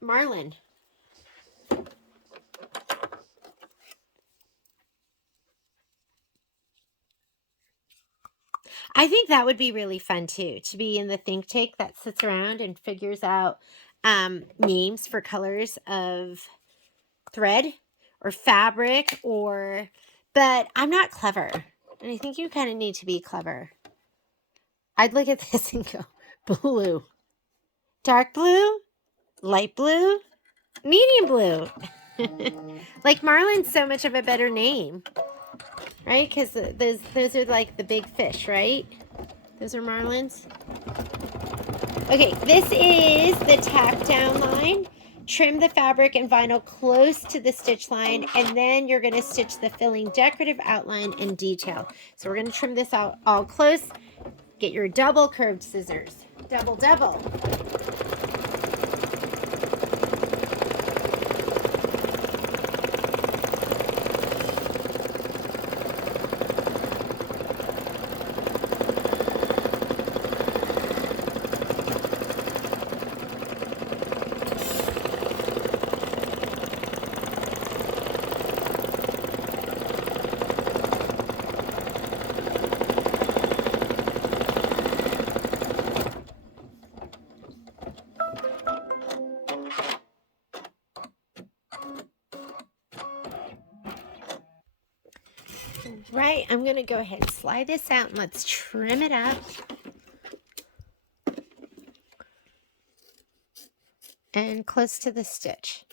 Marlin. I think that would be really fun too, to be in the think tank that sits around and figures out names for colors of thread or fabric, but I'm not clever. And I think you kind of need to be clever. I'd look at this and go, blue, dark blue, light blue, medium blue. Like Marlin's so much of a better name, right? Because those are like the big fish, right? Those are Marlins. Okay, this is the tack down line. Trim the fabric and vinyl close to the stitch line, and then you're going to stitch the filling decorative outline and detail. So we're going to trim this out all close. Get your double curved scissors. Double. Right, I'm going to go ahead and slide this out and let's trim it up. And close to the stitch.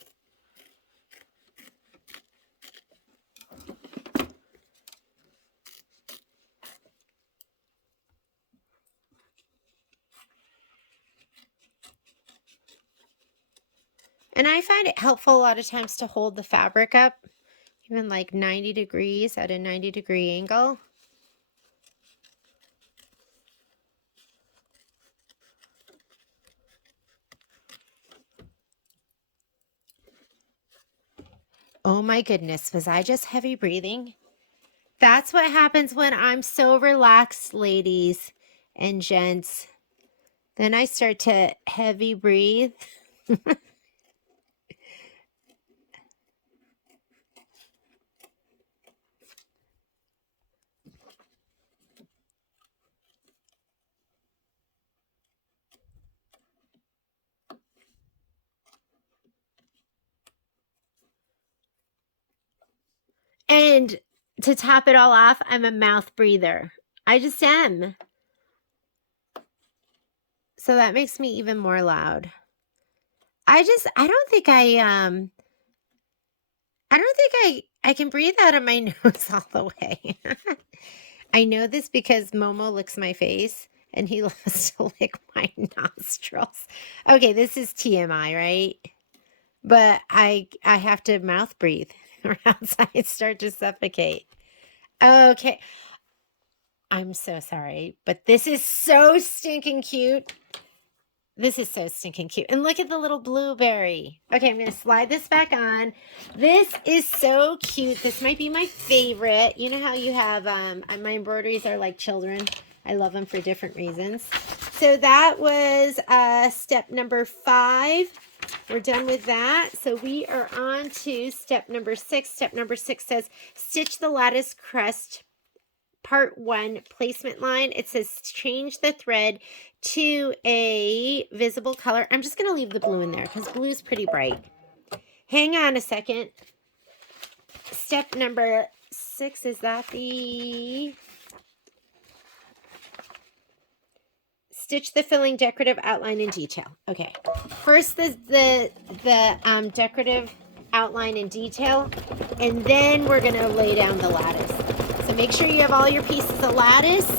And I find it helpful a lot of times to hold the fabric up, even like 90 degrees at a 90-degree angle. Oh my goodness, was I just heavy breathing? That's what happens when I'm so relaxed, ladies and gents. Then I start to heavy breathe. And to top it all off, I'm a mouth breather. I just am. So that makes me even more loud. I don't think I can breathe out of my nose all the way. I know this because Momo licks my face and he loves to lick my nostrils. Okay, this is TMI, right? But I have to mouth breathe or else I start to suffocate. Okay. I'm so sorry, but this is so stinking cute. This is so stinking cute. And look at the little blueberry. Okay, I'm going to slide this back on. This is so cute. This might be my favorite. You know how you have, my embroideries are like children. I love them for different reasons. So that was step number 5. We're done with that. So we are on to step number 6. Step number 6 says, stitch the lattice crest part 1 placement line. It says change the thread to a visible color. I'm just going to leave the blue in there because blue is pretty bright. Hang on a second. Step number 6, is that the stitch the filling decorative outline and detail? Okay. First the decorative outline and detail, and then we're going to lay down the lattice. So make sure you have all your pieces of lattice.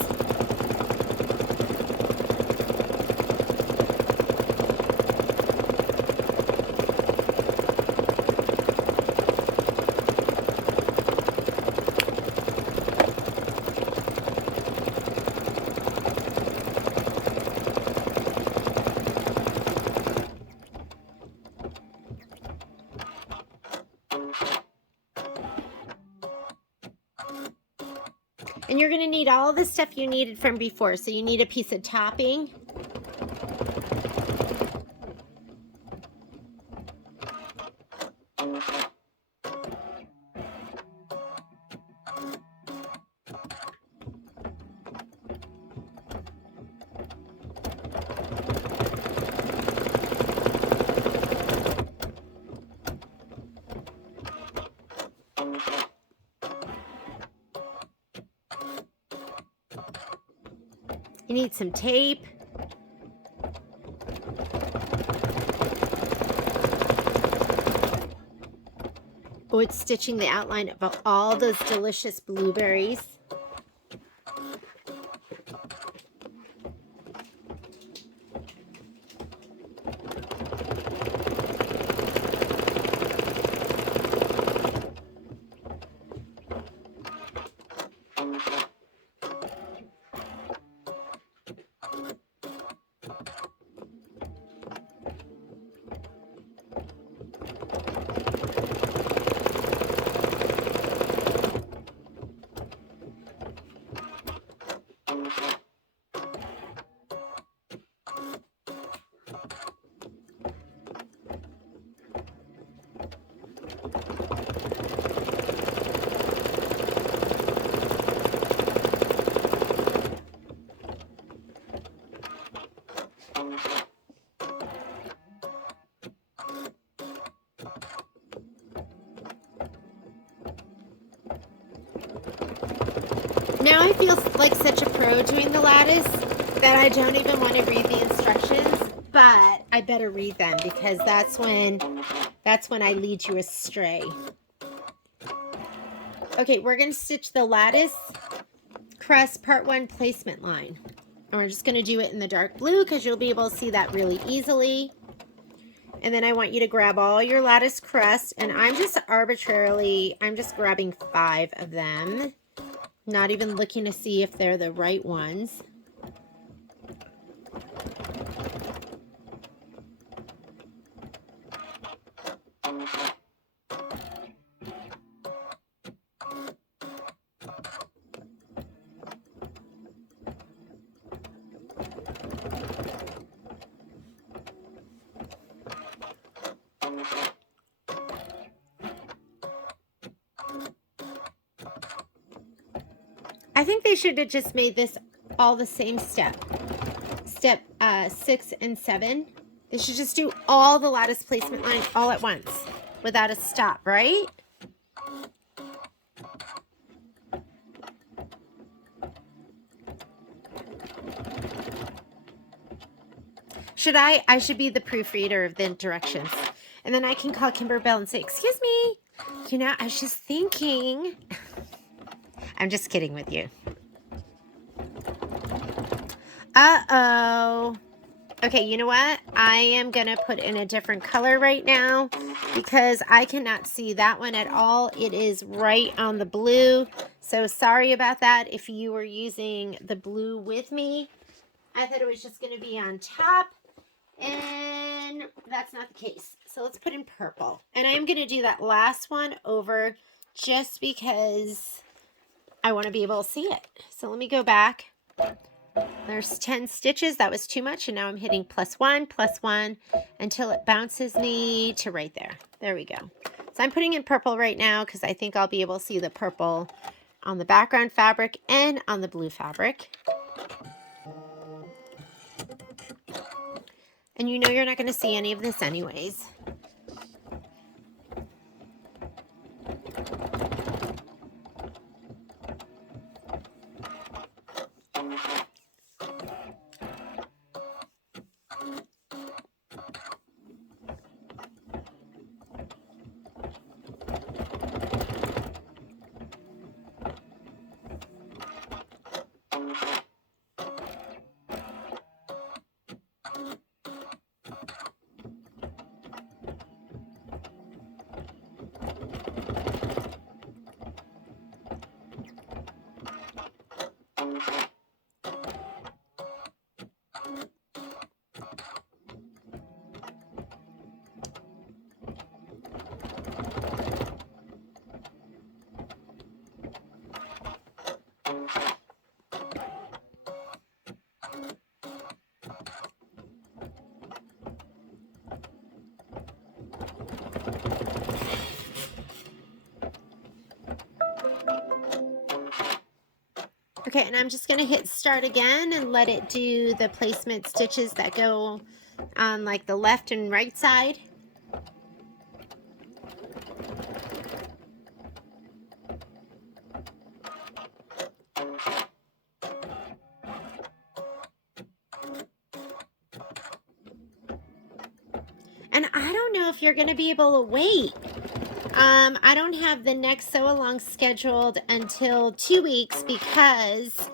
And you're going to need all the stuff you needed from before. So you need a piece of topping. You need some tape. Oh, it's stitching the outline of all those delicious blueberries. Now I feel like such a pro doing the lattice that I don't even want to read the instructions, but I better read them because that's when I lead you astray. Okay, we're going to stitch the lattice crest part 1 placement line. And we're just going to do it in the dark blue because you'll be able to see that really easily. And then I want you to grab all your lattice crest, and I'm just grabbing 5 of them. Not even looking to see if they're the right ones. I think they should have just made this all the same step. Step 6 and 7. They should just do all the lattice placement lines all at once without a stop, right? I should be the proofreader of the directions. And then I can call Kimberbell and say, excuse me, you know, I was just thinking. I'm just kidding with you. Uh-oh. Okay, you know what? I am going to put in a different color right now because I cannot see that one at all. It is right on the blue. So sorry about that if you were using the blue with me. I thought it was just going to be on top, and that's not the case. So let's put in purple. And I'm going to do that last one over just because I want to be able to see it. So let me go back. There's 10 stitches. That was too much. And now I'm hitting +1 until it bounces me to right there. There we go. So I'm putting in purple right now because I think I'll be able to see the purple on the background fabric and on the blue fabric. And you know you're not going to see any of this anyways. Okay, and I'm just going to hit start again and let it do the placement stitches that go on like the left and right side. And I don't know if you're going to be able to wait. I don't have the next sew along scheduled until 2 weeks because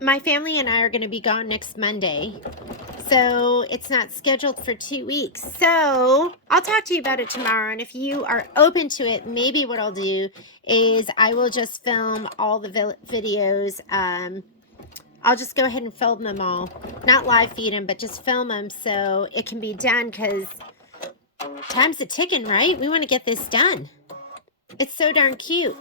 my family and I are going to be gone next Monday. So it's not scheduled for 2 weeks. So I'll talk to you about it tomorrow. And if you are open to it, maybe what I'll do is I will just film all the videos. I'll just go ahead and film them all. Not live feed them, but just film them so it can be done because time's a ticking, right? We want to get this done. It's so darn cute.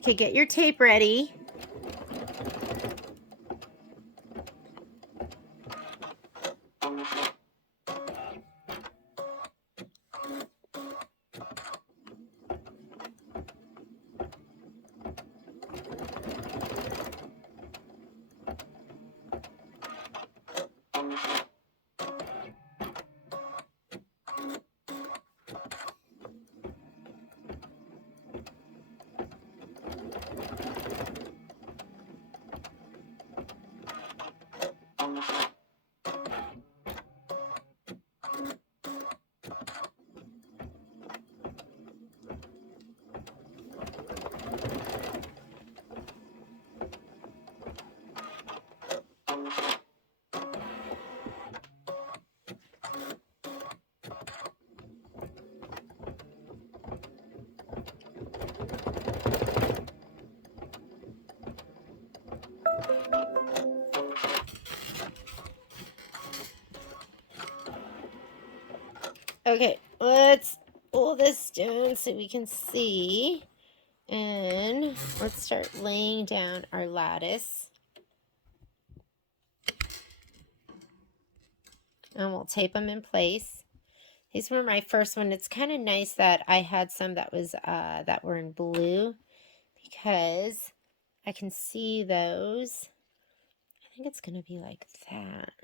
Okay, get your tape ready. Okay, let's pull this down so we can see. And let's start laying down our lattice. And we'll tape them in place. These were my first one. It's kind of nice that I had some that was that were in blue because I can see those. I think it's going to be like that.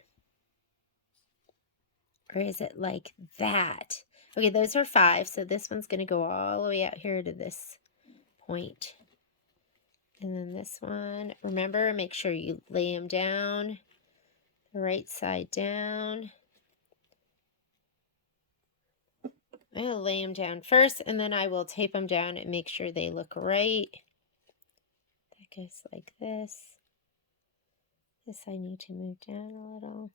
Or is it like that? Okay, those are 5. So this one's going to go all the way out here to this point. And then this one, remember, make sure you lay them down, the right side down. I'm going to lay them down first, and then I will tape them down and make sure they look right. That goes like this. This I need to move down a little.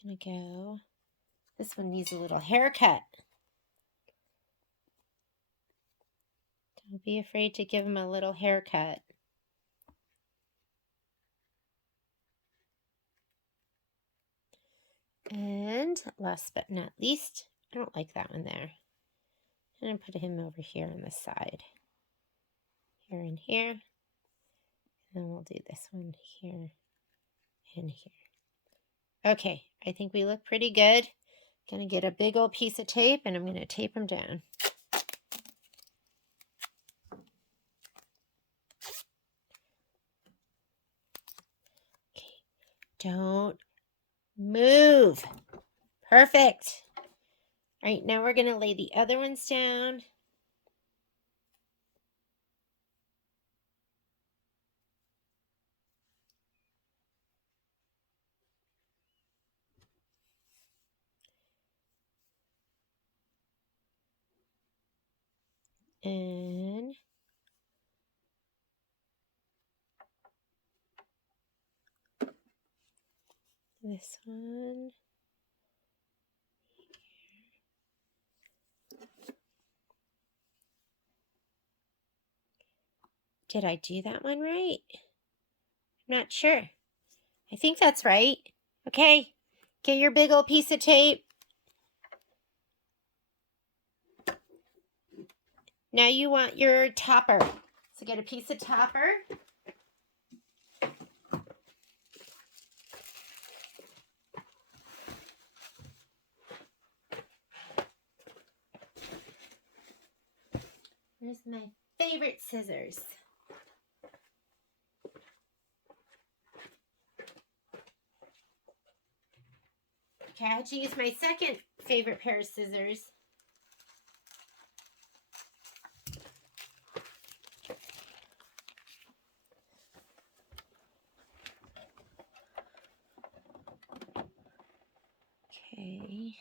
It's going to go. This one needs a little haircut. Don't be afraid to give them a little haircut. And last but not least, I don't like that one there. I'm going to put him over here on the side. Here and here. And then we'll do this one here and here. Okay, I think we look pretty good. Gonna get a big old piece of tape and I'm gonna tape them down. Okay, don't move. Perfect. All right, now we're gonna lay the other ones down. And this one. Did I do that one right? I'm not sure. I think that's right. Okay, Get your big old piece of tape. Now you want your topper. So get a piece of topper. Where's my favorite scissors? Okay, I had to use my second favorite pair of scissors. Okay.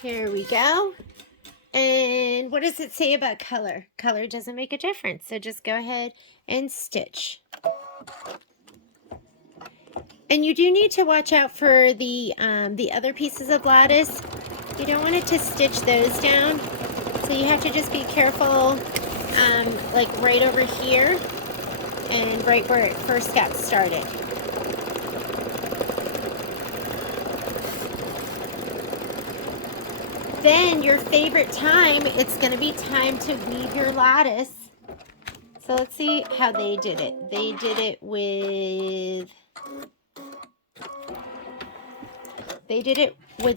Here we go. And what does it say about color? Color doesn't make a difference. So just go ahead and stitch. And you do need to watch out for the other pieces of lattice. You don't want it to stitch those down. So you have to just be careful, like right over here and right where it first got started. Then your favorite time, it's going to be time to weave your lattice. So let's see how they did it. They did it with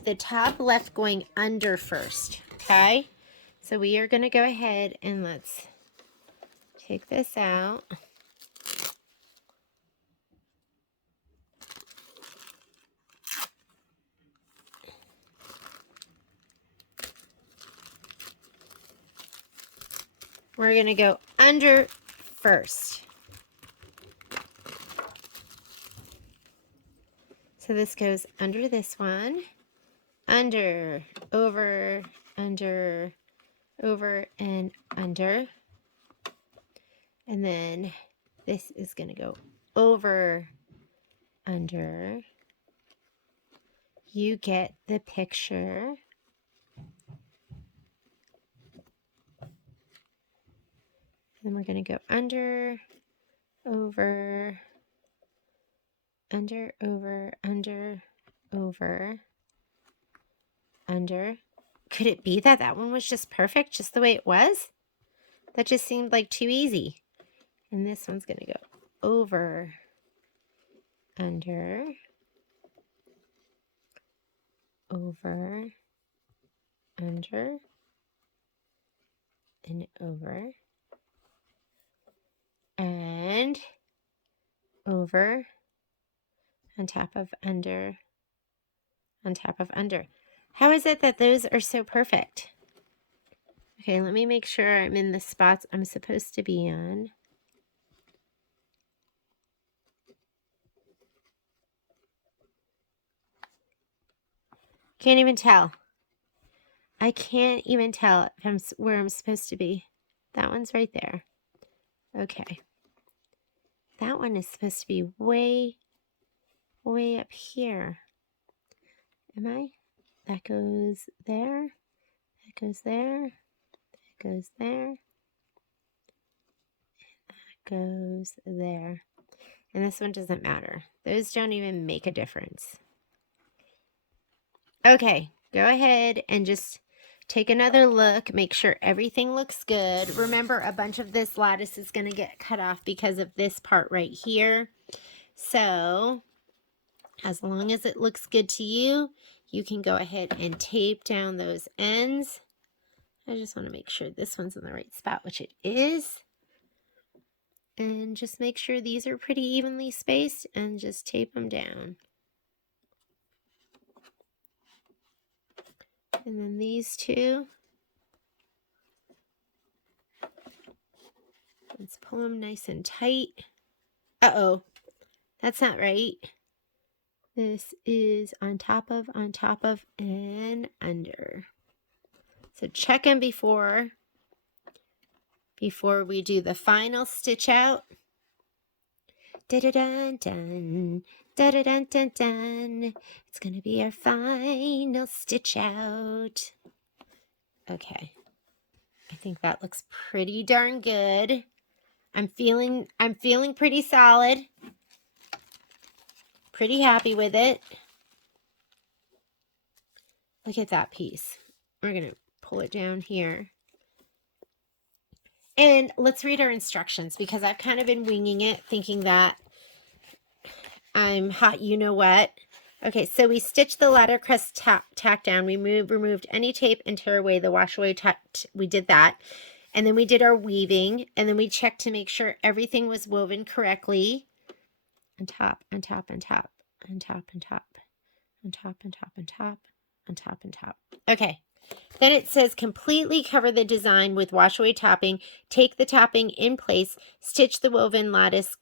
the top left going under first, okay? So we are going to go ahead and let's take this out. We're going to go under first. So this goes under this one, under, over, under, over, and under. And then this is going to go over, under. You get the picture. Then we're going to go under, over, under, over, under, over, under. Could it be that that one was just perfect, just the way it was? That just seemed like too easy. And this one's going to go over, under, over, under, and over, and over, on top of under, on top of under. How is it that those are so perfect? Okay, let me make sure I'm in the spots I'm supposed to be on. Can't even tell. I can't even tell if I'm where I'm supposed to be. That one's right there. Okay. That one is supposed to be way, way up here. Am I? That goes there. That goes there. That goes there. That goes there. And this one doesn't matter. Those don't even make a difference. Okay, go ahead and just take another look. Make sure everything looks good. Remember, a bunch of this lattice is going to get cut off because of this part right here. So, as long as it looks good to you, you can go ahead and tape down those ends. I just want to make sure this one's in the right spot, which it is. And just make sure these are pretty evenly spaced and just tape them down. And then these two. Let's pull them nice and tight. Uh-oh, that's not right. This is on top of, and under. So check them before before we do the final stitch out. Da-da-dun-dun, da-da-dun-dun-dun. It's going to be our final stitch out. Okay. I think that looks pretty darn good. I'm feeling pretty solid. Pretty happy with it. Look at that piece. We're going to pull it down here. And let's read our instructions, because I've kind of been winging it, thinking that I'm hot you know what. Okay, so we stitched the ladder crest tack down. We removed any tape and tear away the wash away we did that. And then we did our weaving, and then we checked to make sure everything was woven correctly. On top, on top, on top, on top, on top, on top, on top, on top, on top, on top. Okay. Then it says completely cover the design with wash away topping. Take the topping in place. Stitch the woven lattice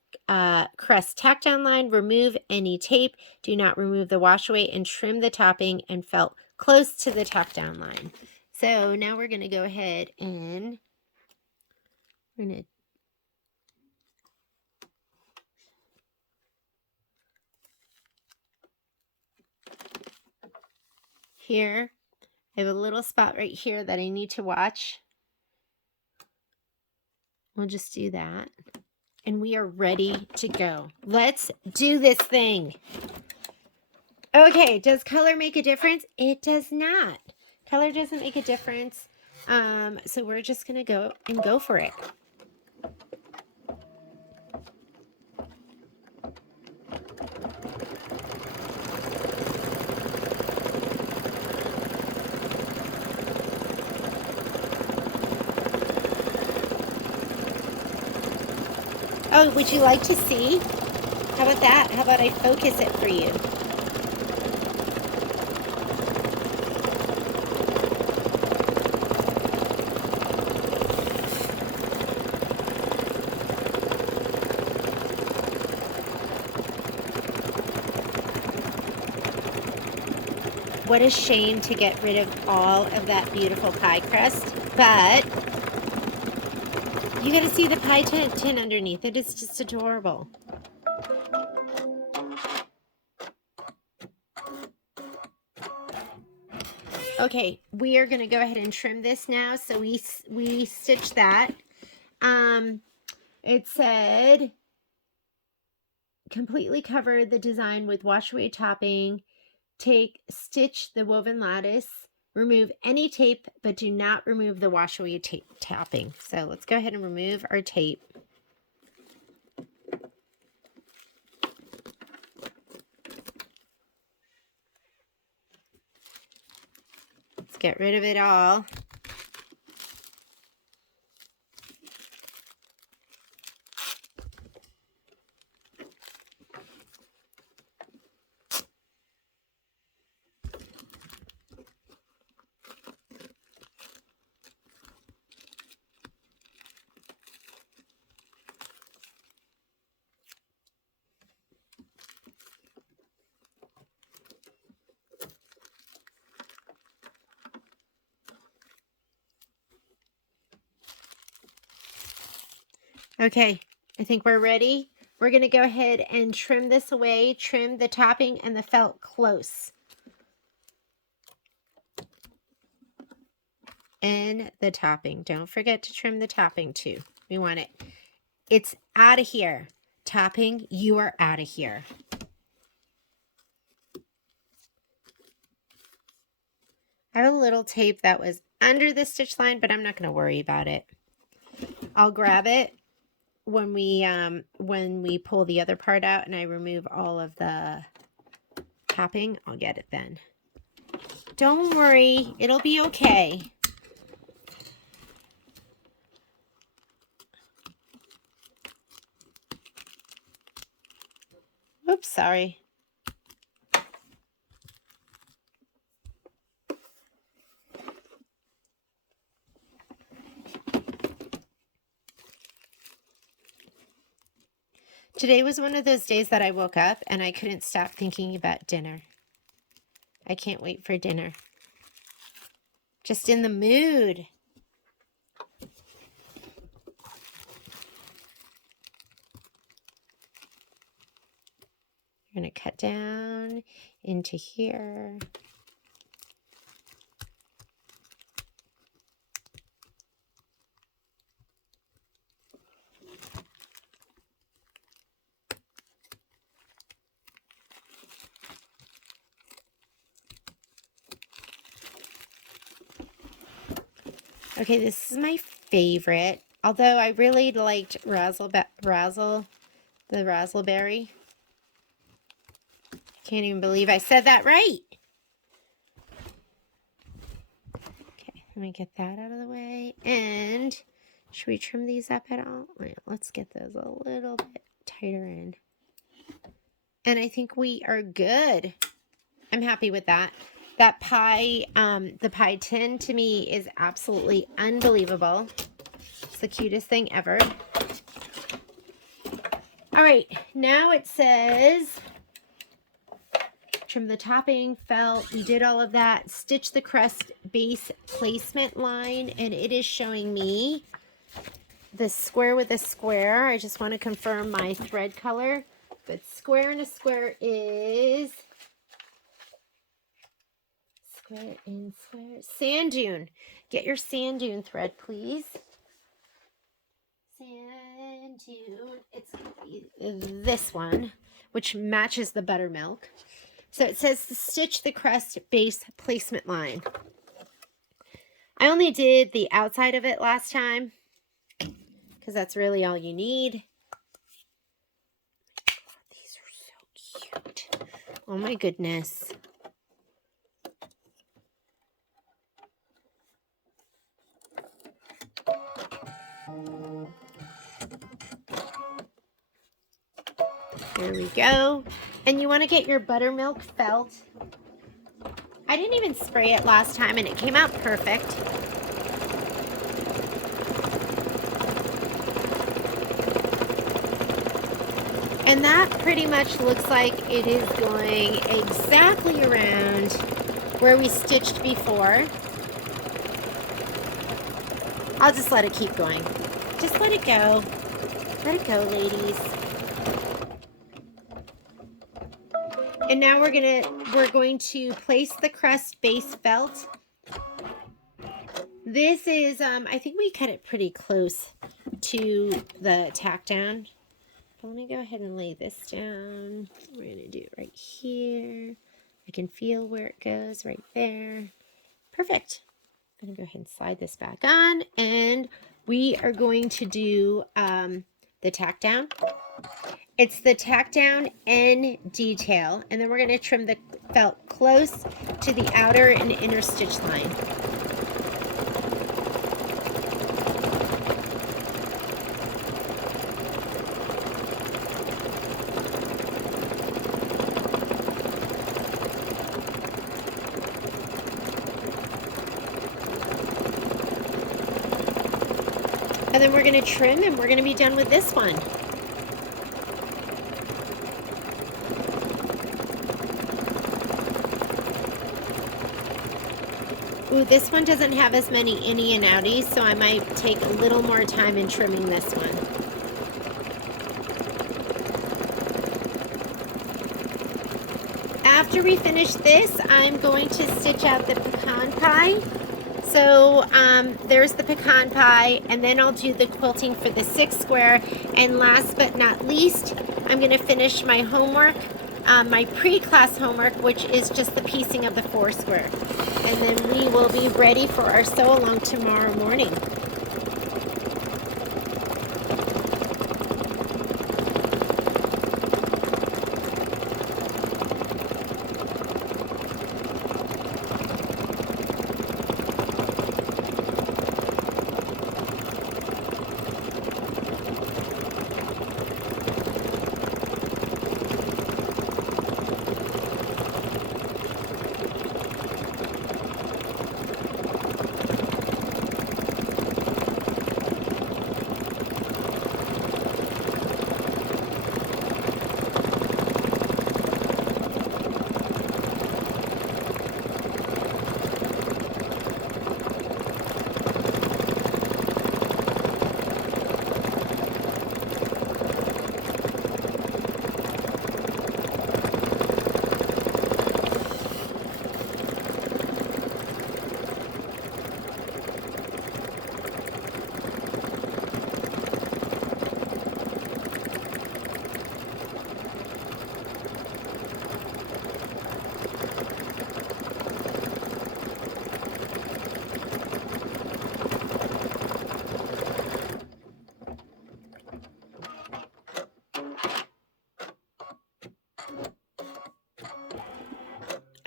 crest tack down line. Remove any tape. Do not remove the wash away, and trim the topping and felt close to the tack down line. So now we're going to go ahead and we're going to here. I have a little spot right here that I need to watch. We'll just do that. And we are ready to go. Let's do this thing. Okay, does color make a difference? It does not. Color doesn't make a difference. So we're just going to go for it. Oh, would you like to see? How about that? How about I focus it for you? What a shame to get rid of all of that beautiful pie crust, but you got to see the pie tin underneath. It is just adorable. Okay, we are going to go ahead and trim this now. So we stitched that. It said completely cover the design with wash away topping. Stitch the woven lattice. Remove any tape, but do not remove the wash away topping. So let's go ahead and remove our tape. Let's get rid of it all. Okay, I think we're ready. We're going to go ahead and trim this away, trim the topping and the felt close. And the topping. Don't forget to trim the topping too. We want it. It's out of here. Topping, you are out of here. I have a little tape that was under the stitch line, but I'm not going to worry about it. I'll grab it when we pull the other part out and I remove all of the topping. I'll get it then. Don't worry, it'll be okay. Oops, sorry. Today was one of those days that I woke up and I couldn't stop thinking about dinner. I can't wait for dinner. Just in the mood. going to cut down into here. Okay, this is my favorite. Although I really liked the razzleberry. Can't even believe I said that right. Okay, let me get that out of the way. And should we trim these up at all? Wait, let's get those a little bit tighter in. And I think we are good. I'm happy with that. That pie, the pie tin to me is absolutely unbelievable. It's the cutest thing ever. All right, now it says trim the topping, felt, we did all of that. Stitch the crust base placement line, and it is showing me the square with a square. I just want to confirm my thread color, but square and a square is square and square. Sand Dune. Get your Sand Dune thread, please. Sand Dune. It's this one, which matches the buttermilk. So it says stitch the crust base placement line. I only did the outside of it last time because that's really all you need. These are so cute. Oh my goodness. There we go. And you want to get your buttermilk felt. I didn't even spray it last time and it came out perfect. And that pretty much looks like it is going exactly around where we stitched before. I'll just let it keep going. Just let it go. Let it go, ladies. And now we're going to place the crust base felt. This is, I think we cut it pretty close to the tack down. But let me go ahead and lay this down. We're going to do it right here. I can feel where it goes right there. Perfect. I'm going to go ahead and slide this back on. And we are going to do the tack down. It's the tack down and detail, and then we're going to trim the felt close to the outer and inner stitch line. And then we're going to trim, and we're going to be done with this one. Ooh, this one doesn't have as many innie and outies, so I might take a little more time in trimming this one. After we finish this, I'm going to stitch out the pecan pie. So there's the pecan pie, and then I'll do the quilting for the 6 square. And last but not least, I'm going to finish my homework, my pre-class homework, which is just the piecing of the 4 square. And then we will be ready for our sew along tomorrow morning.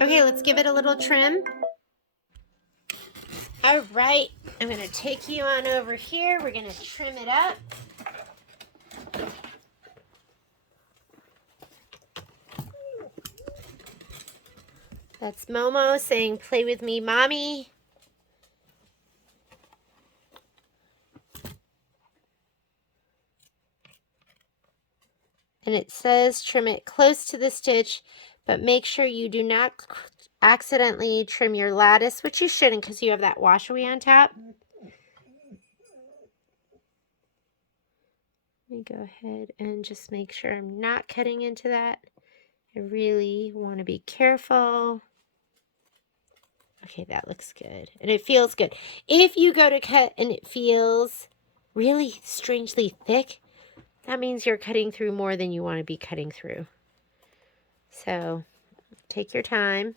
Okay, let's give it a little trim. All right, I'm gonna take you on over here. We're gonna trim it up. That's Momo saying, "Play with me, mommy." And it says trim it close to the stitch, but make sure you do not accidentally trim your lattice, which you shouldn't because you have that wash away on top. Let me go ahead and just make sure I'm not cutting into that. I really want to be careful. Okay, that looks good. And it feels good. If you go to cut and it feels really strangely thick, that means you're cutting through more than you want to be cutting through. So take your time.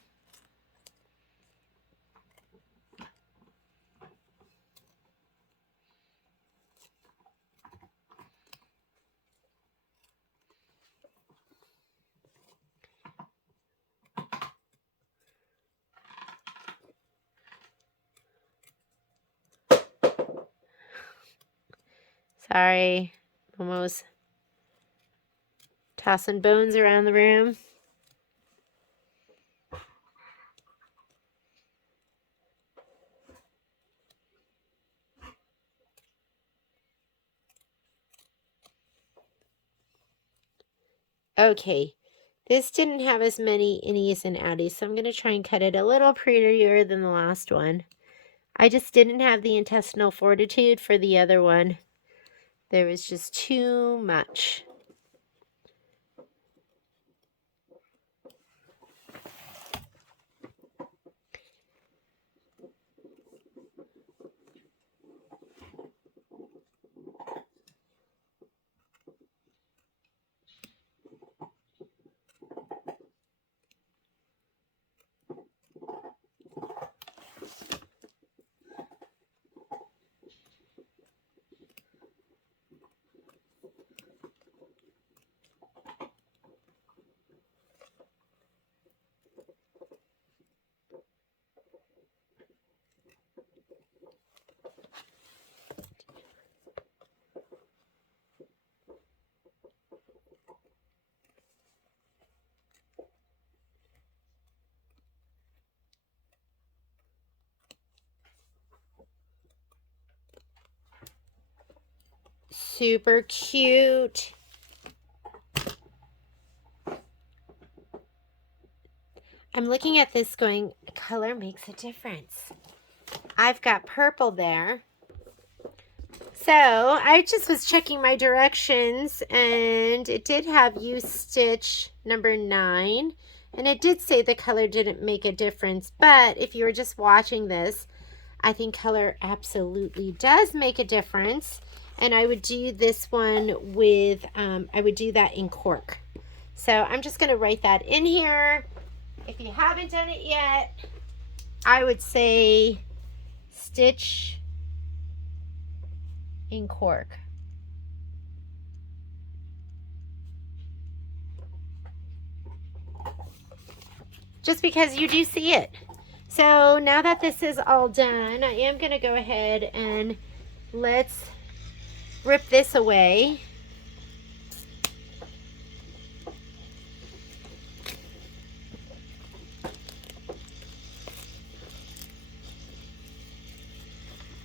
Sorry, Momo's tossing bones around the room. Okay, this didn't have as many innies and outies, so I'm going to try and cut it a little prettier than the last one. I just didn't have the intestinal fortitude for the other one. There was just too much. Super cute. I'm looking at this going, color makes a difference. I've got purple there. So I just was checking my directions and it did have use stitch number 9. And it did say the color didn't make a difference. But if you were just watching this, I think color absolutely does make a difference. And I would do this one with, I would do that in cork. So I'm just going to write that in here. If you haven't done it yet, I would say stitch in cork. Just because you do see it. So now that this is all done, I am going to go ahead and let's rip this away.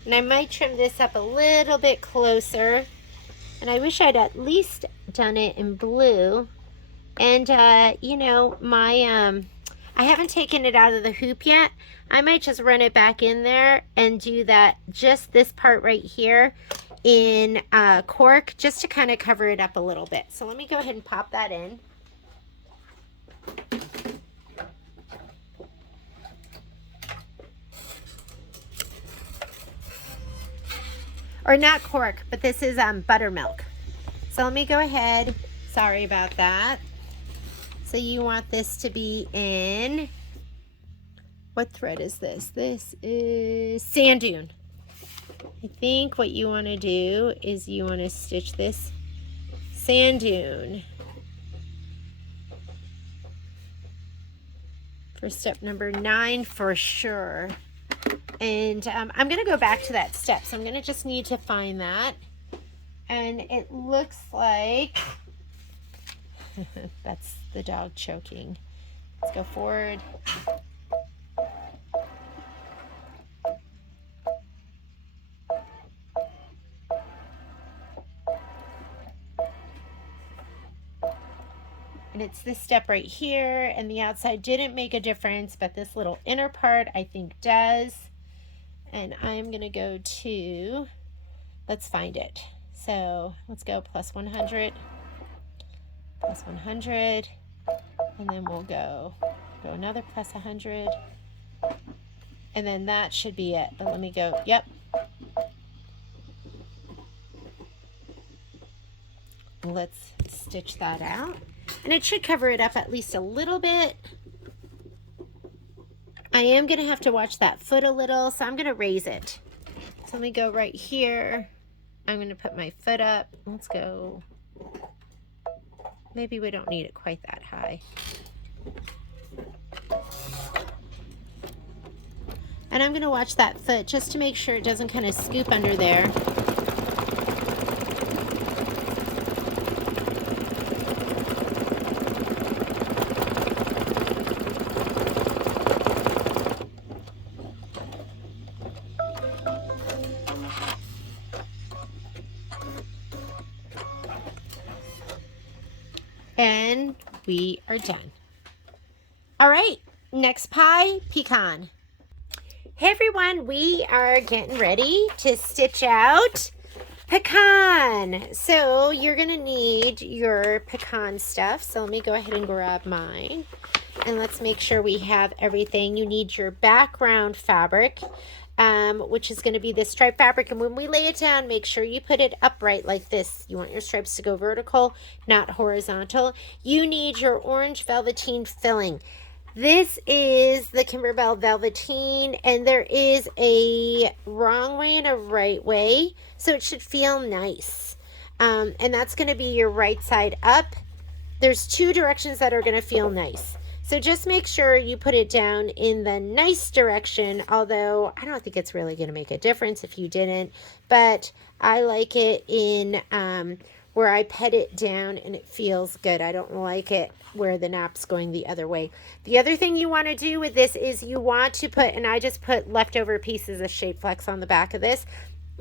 And I might trim this up a little bit closer. And I wish I'd at least done it in blue. And, you know, I haven't taken it out of the hoop yet. I might just run it back in there and do that, just this part right here in cork, just to kind of cover it up a little bit. So let me go ahead and pop that in. Or not cork, but this is buttermilk. So let me go ahead. Sorry about that. So you want this to be in, what thread is this? This is Sand Dune. I think what you want to do is you want to stitch this Sand Dune for step number 9 for sure. And I'm going to go back to that step. So I'm going to just need to find that. And it looks like that's the dog choking. Let's go forward. And it's this step right here, and the outside didn't make a difference, but this little inner part I think does. And I'm going to go to, let's find it. So let's go plus 100, plus 100, and then we'll go another plus 100, and then that should be it. But let me go, yep. Let's stitch that out. And it should cover it up at least a little bit. I am going to have to watch that foot a little, so I'm going to raise it. So let me go right here. I'm going to put my foot up. Let's go. Maybe we don't need it quite that high. And I'm going to watch that foot just to make sure it doesn't kind of scoop under there. And we are done. All right, next pie, pecan. Hey everyone, we are getting ready to stitch out pecan. So you're gonna need your pecan stuff. So let me go ahead and grab mine. And let's make sure we have everything. You need your background fabric, which is going to be this stripe fabric. And when we lay it down, make sure you put it upright like this. You want your stripes to go vertical, not horizontal. You need your orange velveteen filling. This is the Kimberbell Velveteen, and there is a wrong way and a right way, so it should feel nice. And that's going to be your right side up. There's 2 directions that are going to feel nice. So just make sure you put it down in the nice direction, although I don't think it's really going to make a difference if you didn't. But I like it in where I pet it down and it feels good. I don't like it where the nap's going the other way. The other thing you want to do with this is you want to put, and I just put leftover pieces of Shape Flex on the back of this.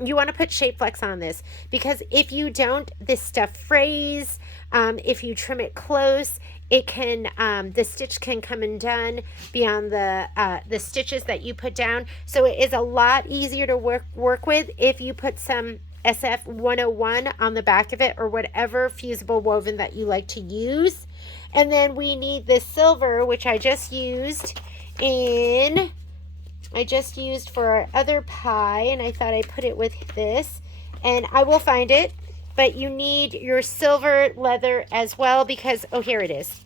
You want to put Shape Flex on this because if you don't, this stuff frays. If you trim it close, it can the stitch can come undone beyond the stitches that you put down. So it is a lot easier to work with if you put some SF 101 on the back of it or whatever fusible woven that you like to use. And then we need this silver, which I just used for our other pie, and I thought I put it with this, and I will find it. But you need your silver leather as well because, oh, here it is.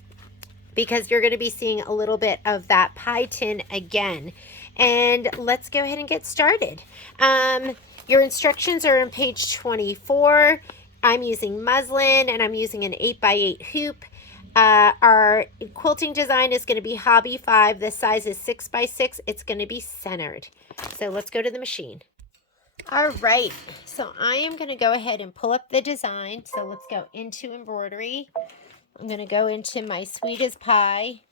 Because you're going to be seeing a little bit of that pie tin again. And let's go ahead and get started. Your instructions are on page 24. I'm using muslin and I'm using an 8x8 hoop. Our quilting design is going to be Hobby 5. The size is 6x6. It's going to be centered. So let's go to the machine. All right, so I am going to go ahead and pull up the design. So let's go into embroidery. I'm going to go into my Sweet as Pie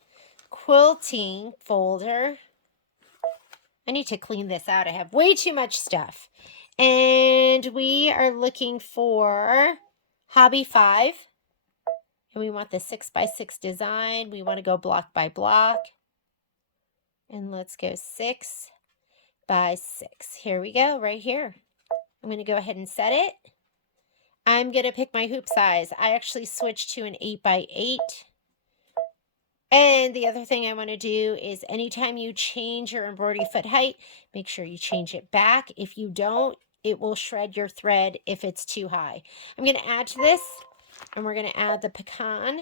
quilting folder. I need to clean this out. I have way too much stuff. And we are looking for Hobby 5. And we want the 6x6 design. We want to go block by block. And let's go 6 by 6. Here we go, right here. I'm going to go ahead and set it. I'm going to pick my hoop size. I actually switched to an 8x8. And the other thing I want to do is anytime you change your embroidery foot height, make sure you change it back. If you don't, it will shred your thread if it's too high. I'm going to add to this, and we're going to add the pecan.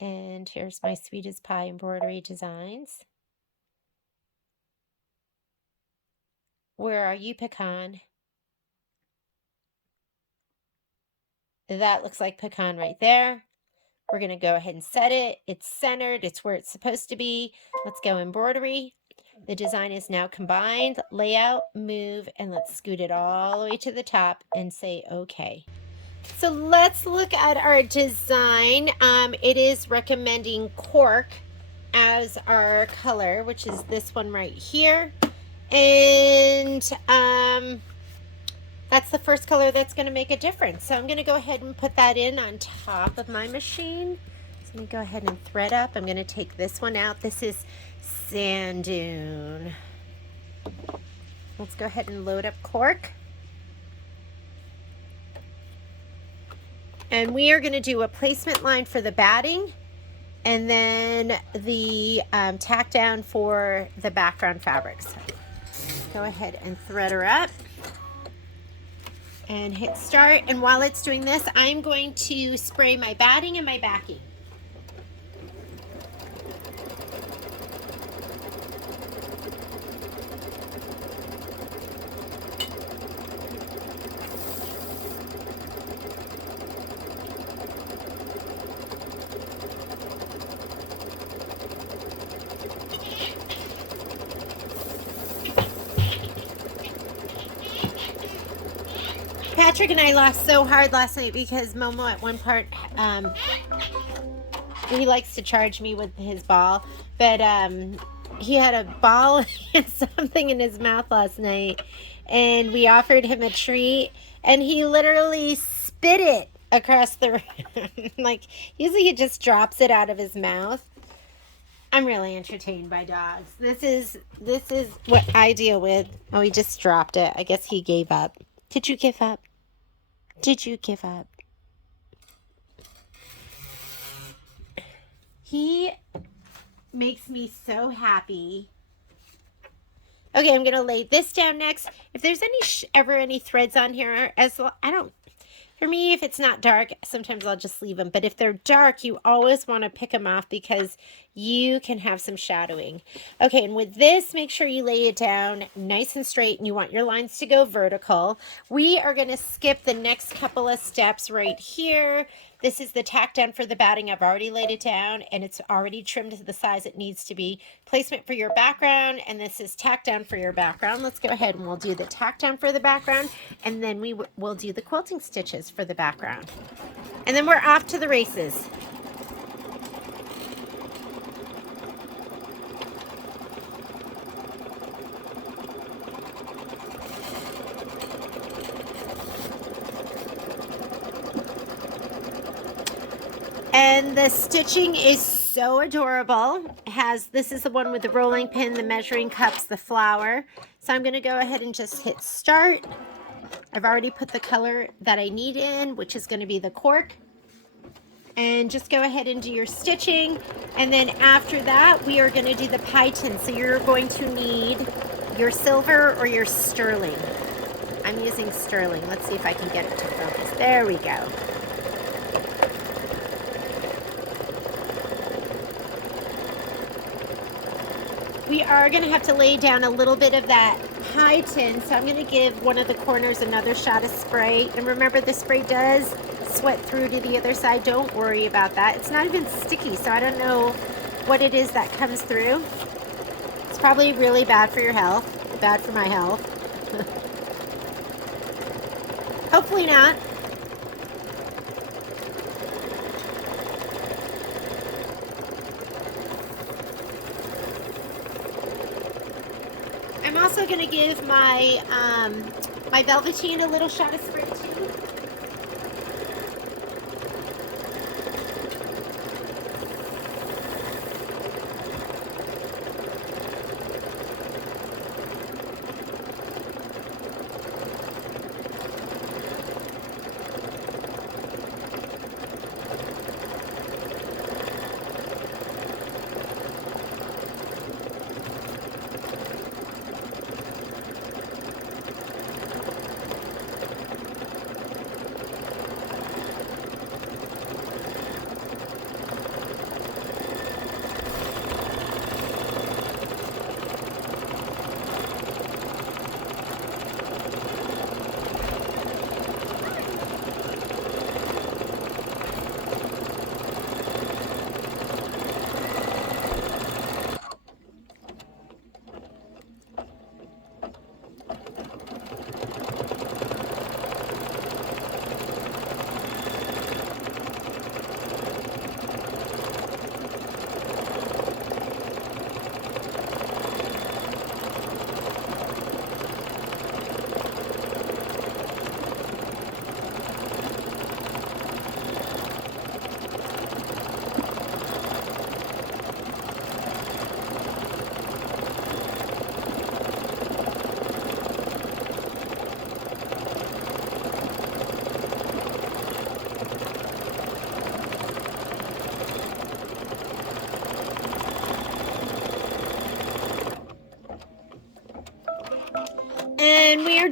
And here's my Sweet as Pie embroidery designs. Where are you, pecan? That looks like pecan right there. We're going to go ahead and set it. It's centered. It's where it's supposed to be. Let's go embroidery. The design is now combined. Layout, move, and let's scoot it all the way to the top and say okay. So let's look at our design. It is recommending cork as our color, which is this one right here. And that's the first color that's going to make a difference. So I'm going to go ahead and put that in on top of my machine. So let me go ahead and thread up. I'm going to take this one out. This is Sand Dune. Let's go ahead and load up cork. And we are going to do a placement line for the batting and then the tack down for the background fabrics. Go ahead and thread her up and hit start. And while it's doing this, I'm going to spray my batting and my backing. Patrick and I laughed so hard last night because Momo at one part, he likes to charge me with his ball, but he had a ball and something in his mouth last night, and we offered him a treat, and he literally spit it across the room. Like, usually he just drops it out of his mouth. I'm really entertained by dogs. This is what I deal with. Oh, he just dropped it. I guess he gave up. Did you give up? Did you give up? He makes me so happy. Okay, I'm going to lay this down next. If there's ever any threads on here, for me, if it's not dark, sometimes I'll just leave them. But if they're dark, you always want to pick them off because you can have some shadowing. Okay, and with this, make sure you lay it down nice and straight, and you want your lines to go vertical. We are going to skip the next couple of steps right here. This is the tack down for the batting. I've already laid it down, and it's already trimmed to the size it needs to be. Placement for your background, and this is tack down for your background. Let's go ahead and we'll do the tack down for the background, and then we'll do the quilting stitches for the background. And then we're off to the races. And the stitching is so adorable. This is the one with the rolling pin, the measuring cups, the flower. So I'm going to go ahead and just hit start. I've already put the color that I need in, which is going to be the cork. And just go ahead and do your stitching. And then after that, we are going to do the pie tin. So you're going to need your silver or your sterling. I'm using sterling. Let's see if I can get it to focus. There we go. We are going to have to lay down a little bit of that pie tin, so I'm going to give one of the corners another shot of spray. And remember, the spray does sweat through to the other side. Don't worry about that. It's not even sticky, so I don't know what it is that comes through. It's probably really bad for your health, bad for my health. Hopefully not. I'm also going to give my my velveteen a little shot of spray too.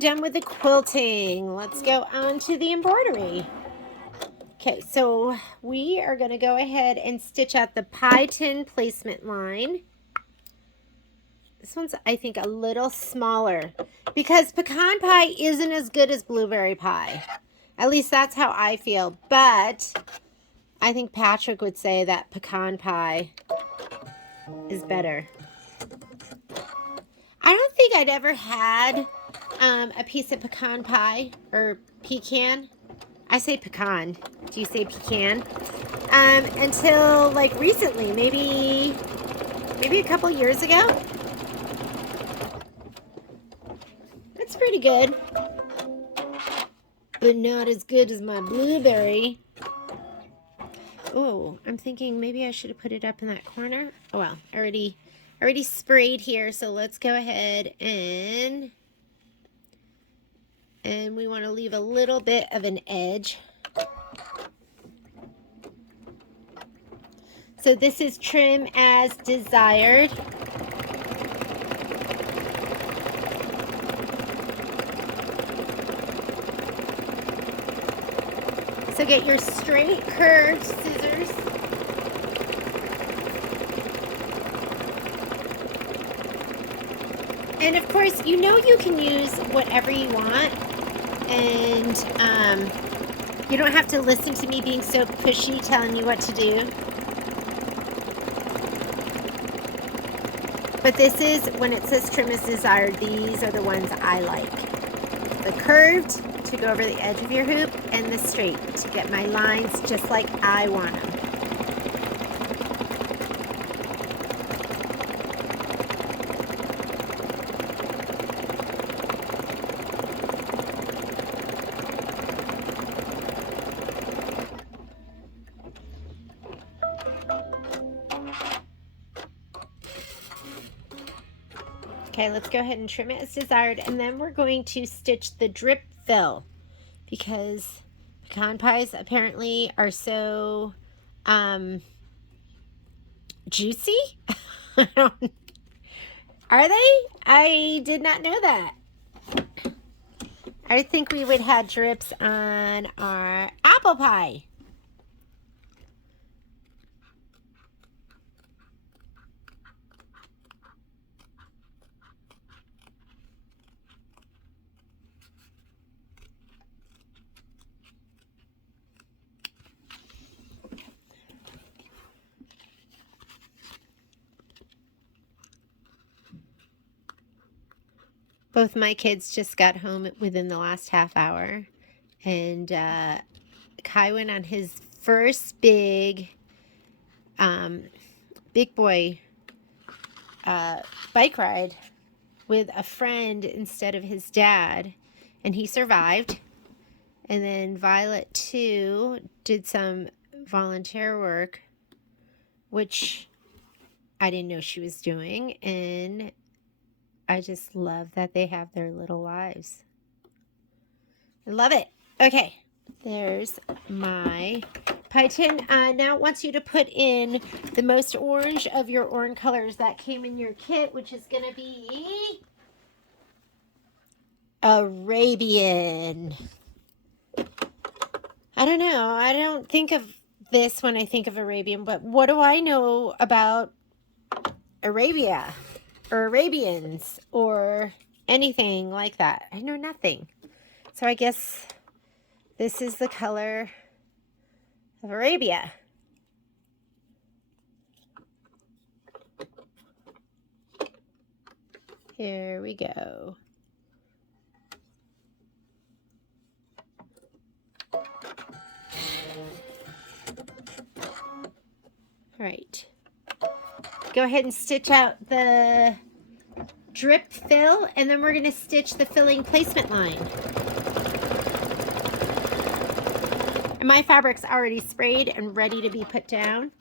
done with the quilting. Let's go on to the embroidery. Okay, so we are going to go ahead and stitch out the pie tin placement line. This one's, I think, a little smaller because pecan pie isn't as good as blueberry pie. At least that's how I feel. But I think Patrick would say that pecan pie is better. I don't think I'd ever had a piece of pecan pie or pecan. I say pecan. Do you say pecan? Until like recently, maybe a couple years ago. It's pretty good, but not as good as my blueberry. Oh, I'm thinking maybe I should have put it up in that corner. Oh well, already sprayed here, so let's go ahead and we want to leave a little bit of an edge. So this is trim as desired. So get your straight curved scissors. And of course, you know you can use whatever you want. And you don't have to listen to me being so pushy telling you what to do. But this is, when it says trim as desired, these are the ones I like. The curved to go over the edge of your hoop, and the straight to get my lines just like I want them. Okay, let's go ahead and trim it as desired, and then we're going to stitch the drip fill because pecan pies apparently are so juicy. Are they? I did not know that. I think we would have drips on our apple pie. Both my kids just got home within the last half hour, and Kai went on his first big boy bike ride with a friend instead of his dad, and he survived. And then Violet too did some volunteer work, which I didn't know she was doing, and I just love that they have their little lives. I love it. Okay, there's my pie tin. Now it wants you to put in the most orange of your orange colors that came in your kit, which is going to be Arabian. I don't know. I don't think of this when I think of Arabian, but what do I know about Arabia or Arabians or anything like that? I know nothing. So I guess this is the color of Arabia. Here we go. All right. Go ahead and stitch out the drip fill, and then we're going to stitch the filling placement line. And my fabric's already sprayed and ready to be put down.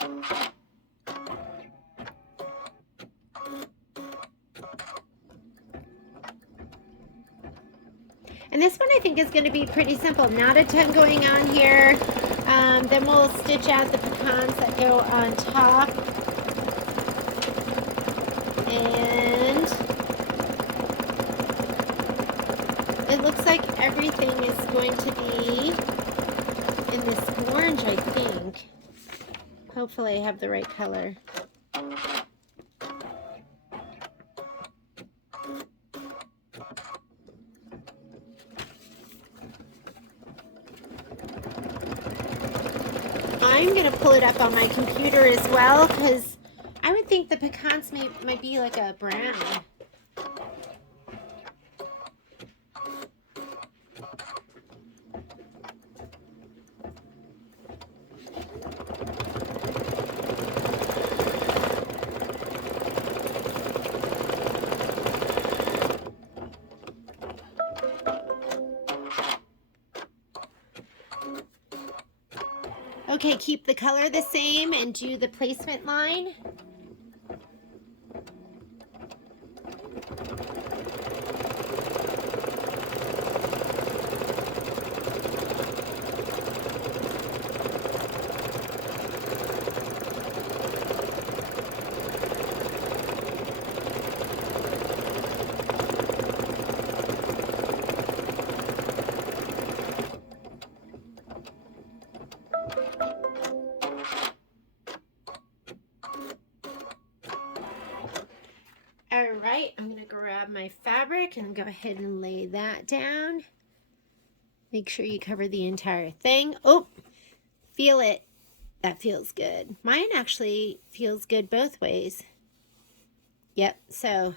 And this one I think is going to be pretty simple. Not a ton going on here. Then we'll stitch out the pecans that go on top. And It looks like everything is going to be in this orange, I think. Hopefully I have the right color. I'm going to pull it up on my computer as well, because I would think the pecans might be like a brown. Okay, keep the color the same and do the placement line. All right, I'm going to grab my fabric and go ahead and lay that down. Make sure you cover the entire thing. Oh, feel it. That feels good. Mine actually feels good both ways. Yep, so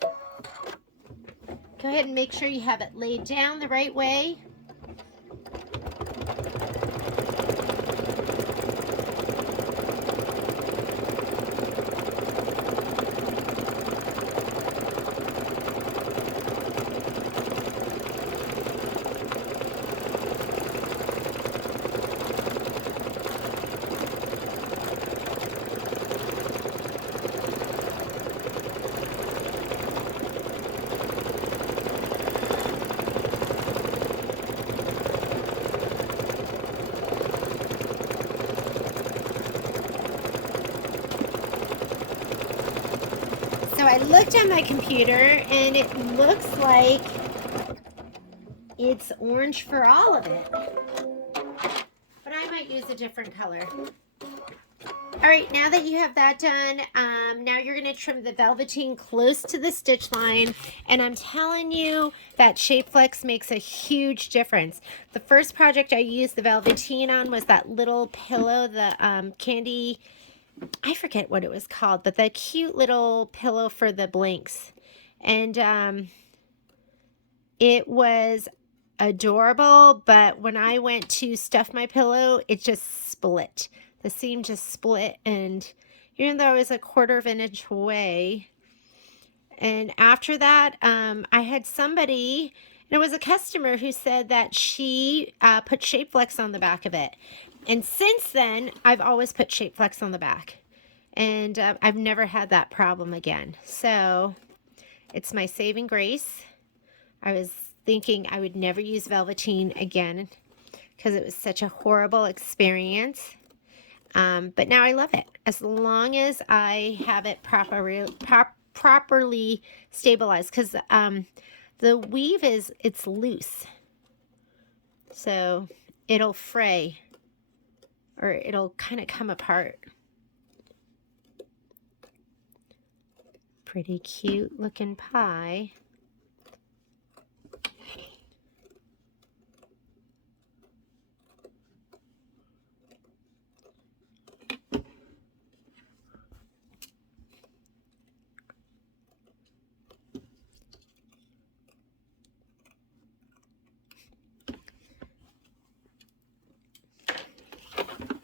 go ahead and make sure you have it laid down the right way. So I looked on my computer and it looks like it's orange for all of it. But I might use a different color. All right, now that you have that done, now you're going to trim the velveteen close to the stitch line. And I'm telling you that Shape Flex makes a huge difference. The first project I used the velveteen on was that little pillow, the candy, I forget what it was called, but the cute little pillow for the blanks. And it was adorable, but when I went to stuff my pillow, it just split. The seam just split, and even though I was a 1/4 of an inch away, and after that, I had somebody, and it was a customer who said that she put Shape Flex on the back of it. And since then, I've always put Shape Flex on the back, and I've never had that problem again. So it's my saving grace. I was thinking I would never use velveteen again because it was such a horrible experience. But now I love it. As long as I have it properly stabilized, because the weave it's loose. So it'll fray, or it'll kind of come apart. Pretty cute looking pie.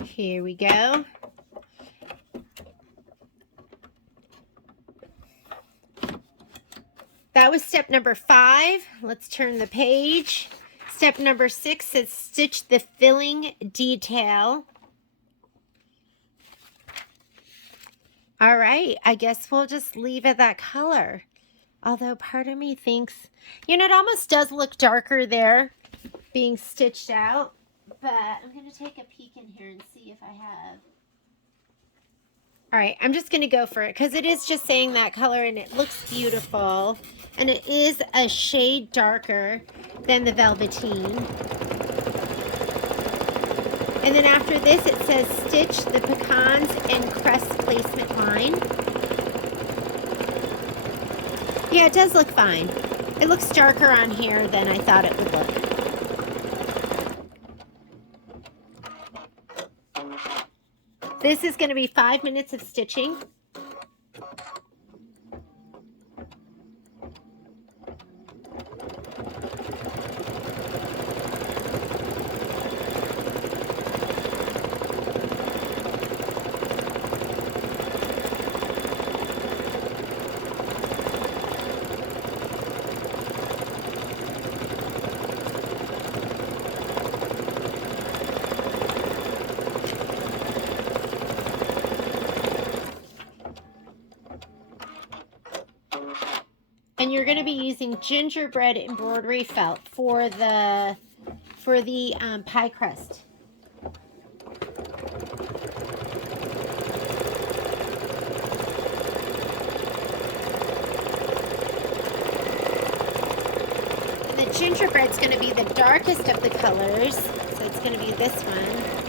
Here we go. That was step number 5. Let's turn the page. Step number 6 says stitch the filling detail. All right, I guess we'll just leave it that color. Although part of me thinks, you know, it almost does look darker there being stitched out. But I'm going to take a peek in here and see if I have. All right, I'm just going to go for it because it is just saying that color and it looks beautiful. And it is a shade darker than the Velveteen. And then after this, it says stitch the pecans and crest placement line. Yeah, it does look fine. It looks darker on here than I thought it would look. This is going to be 5 minutes of stitching. And you're going to be using gingerbread embroidery felt for the pie crust. And the gingerbread's going to be the darkest of the colors, so it's going to be this one.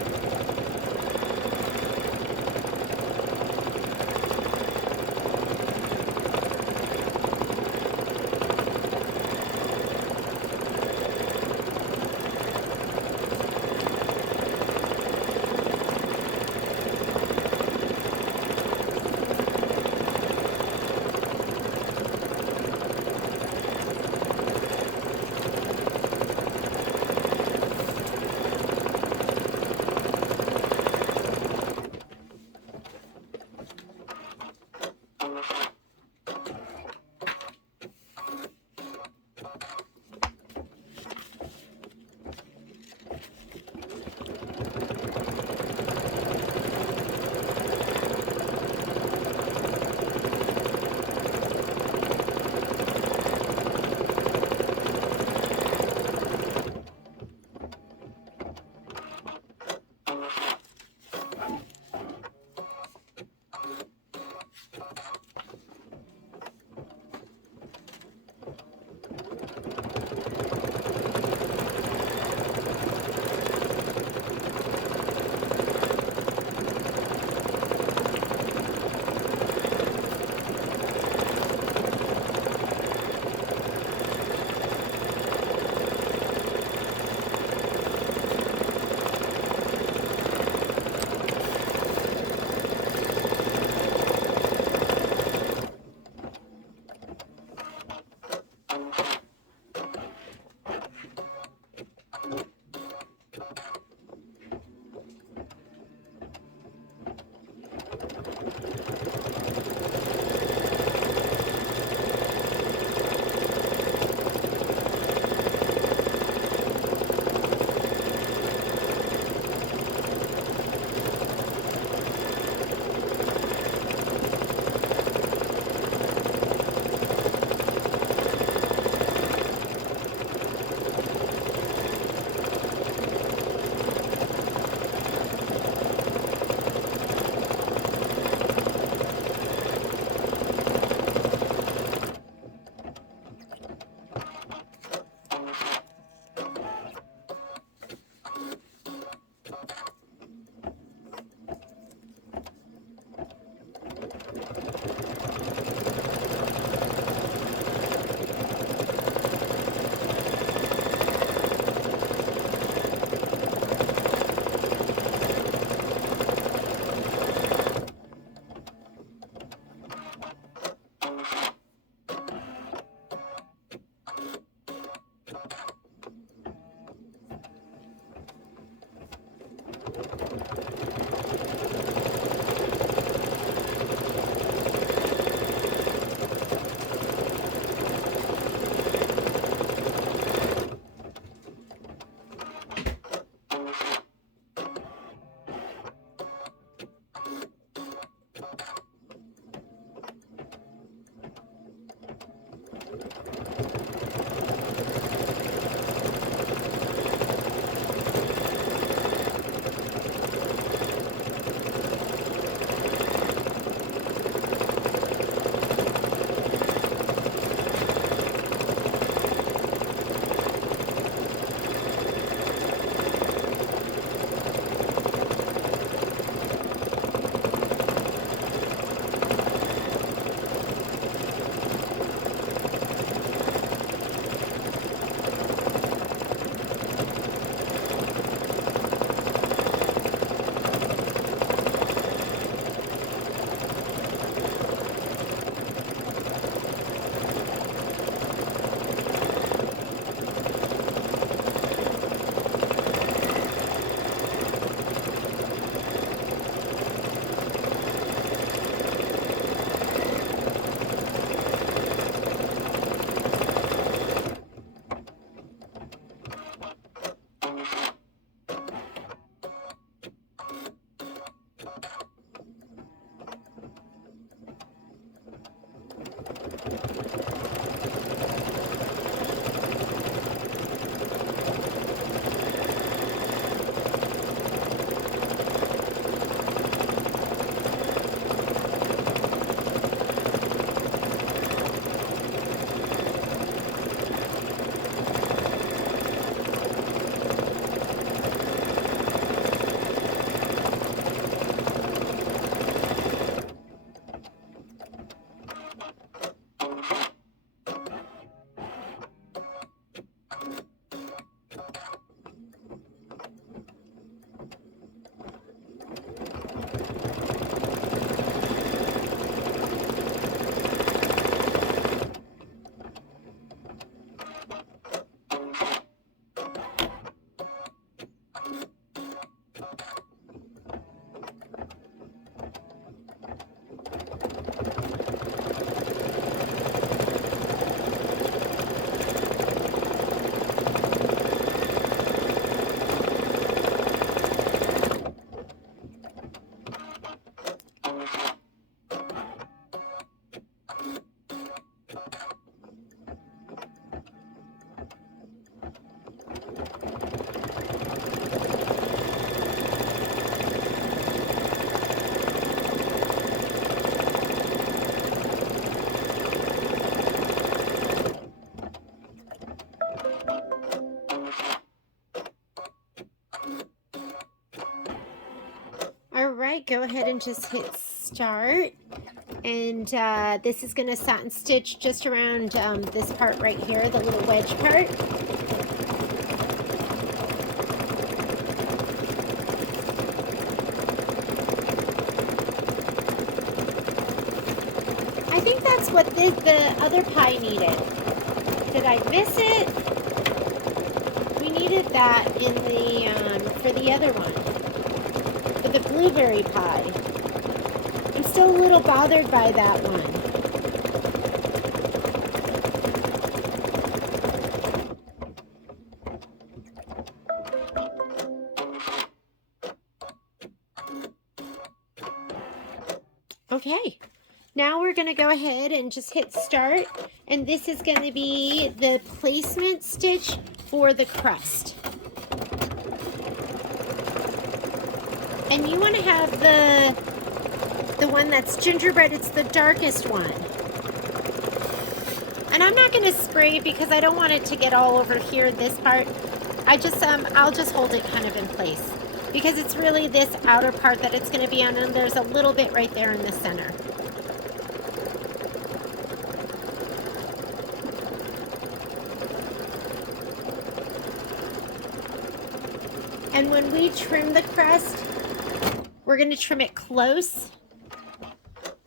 right, go ahead and just hit start. And this is going to satin stitch just around this part right here, the little wedge part. I think that's what the other pie needed. Did I miss it? We needed that in the for the other one, for the blueberry pie. I'm still a little bothered by that one. Okay, now we're going to go ahead and just hit start, and this is going to be the placement stitch for the crust. And you want to have the one that's gingerbread, it's the darkest one. And I'm not going to spray because I don't want it to get all over here, this part. I'll just hold it kind of in place because it's really this outer part that it's going to be on, and there's a little bit right there in the center. And when we trim the crust, we're going to trim it close,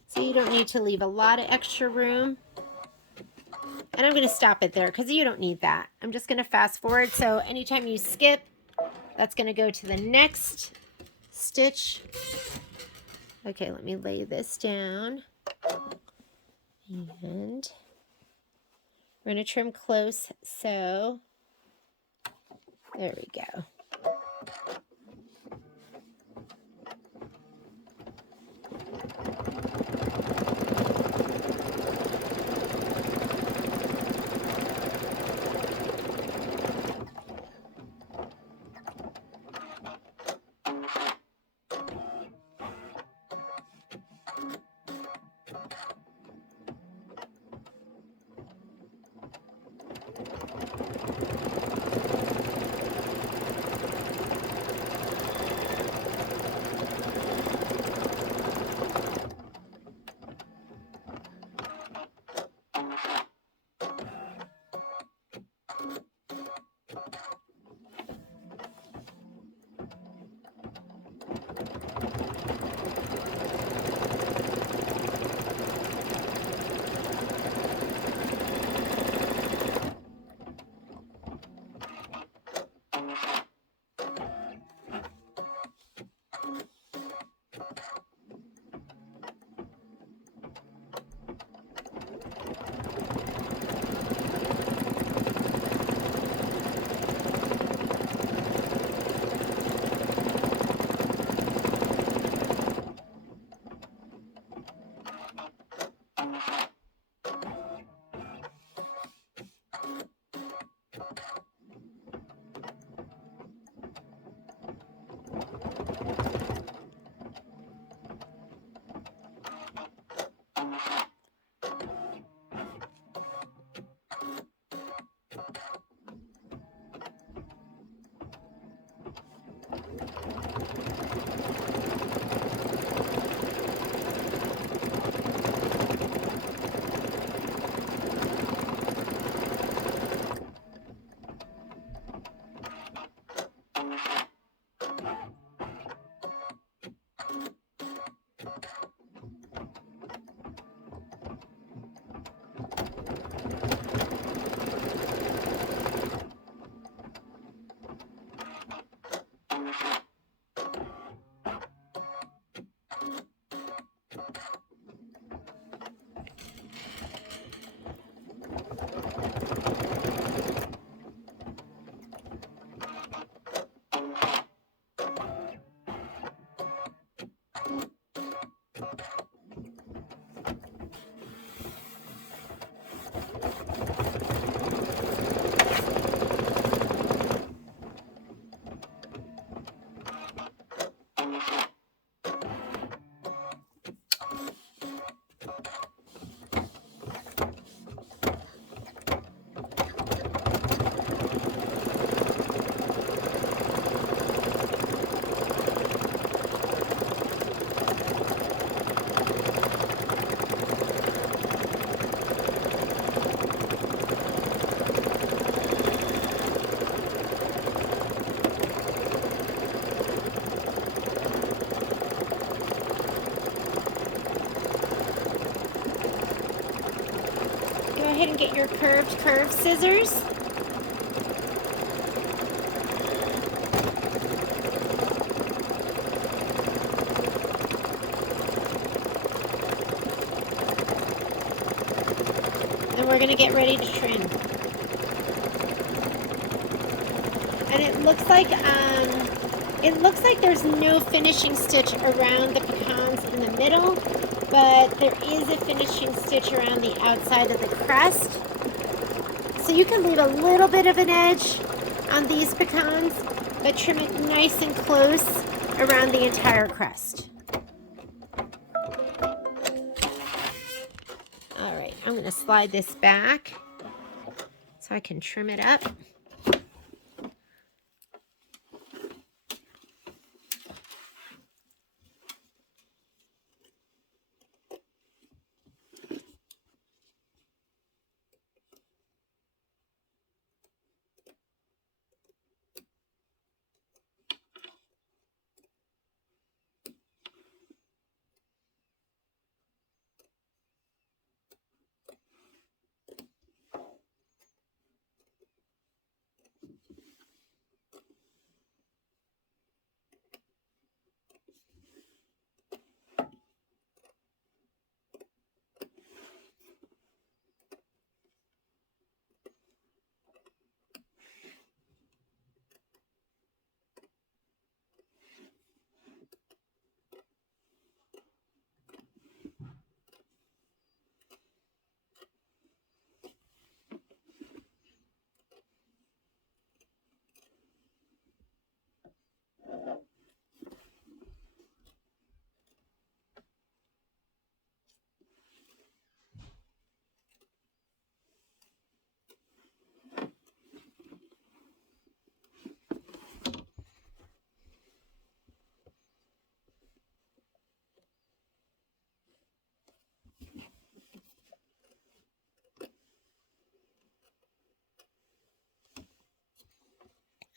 so you don't need to leave a lot of extra room. And I'm going to stop it there because you don't need that. I'm just going to fast forward, so anytime you skip, that's going to go to the next stitch. Okay, let me lay this down. And we're going to trim close, so there we go. and get your curved scissors. And we're going to get ready to trim. And it looks like there's no finishing stitch around the pecans in the middle, but there is a finishing stitch around the outside of the crust. So you can leave a little bit of an edge on these pecans, but trim it nice and close around the entire crust. All right, I'm going to slide this back so I can trim it up.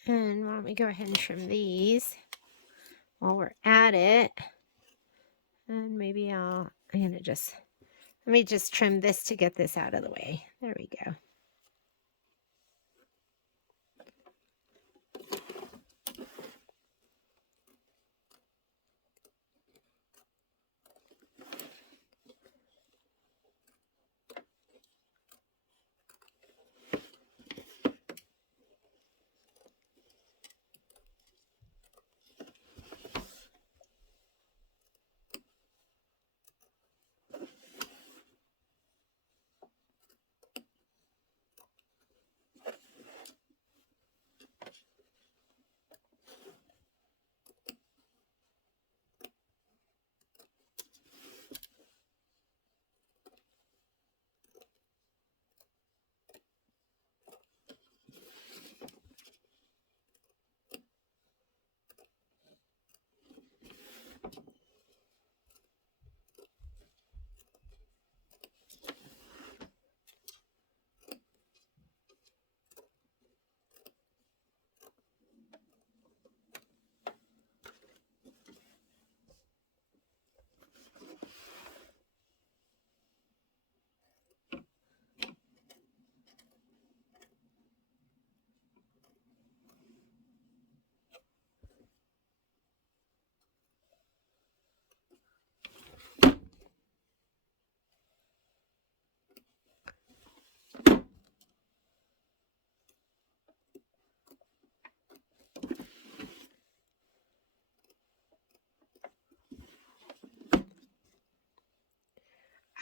And why don't we go ahead and trim these while we're at it. And maybe let me just trim this to get this out of the way. There we go.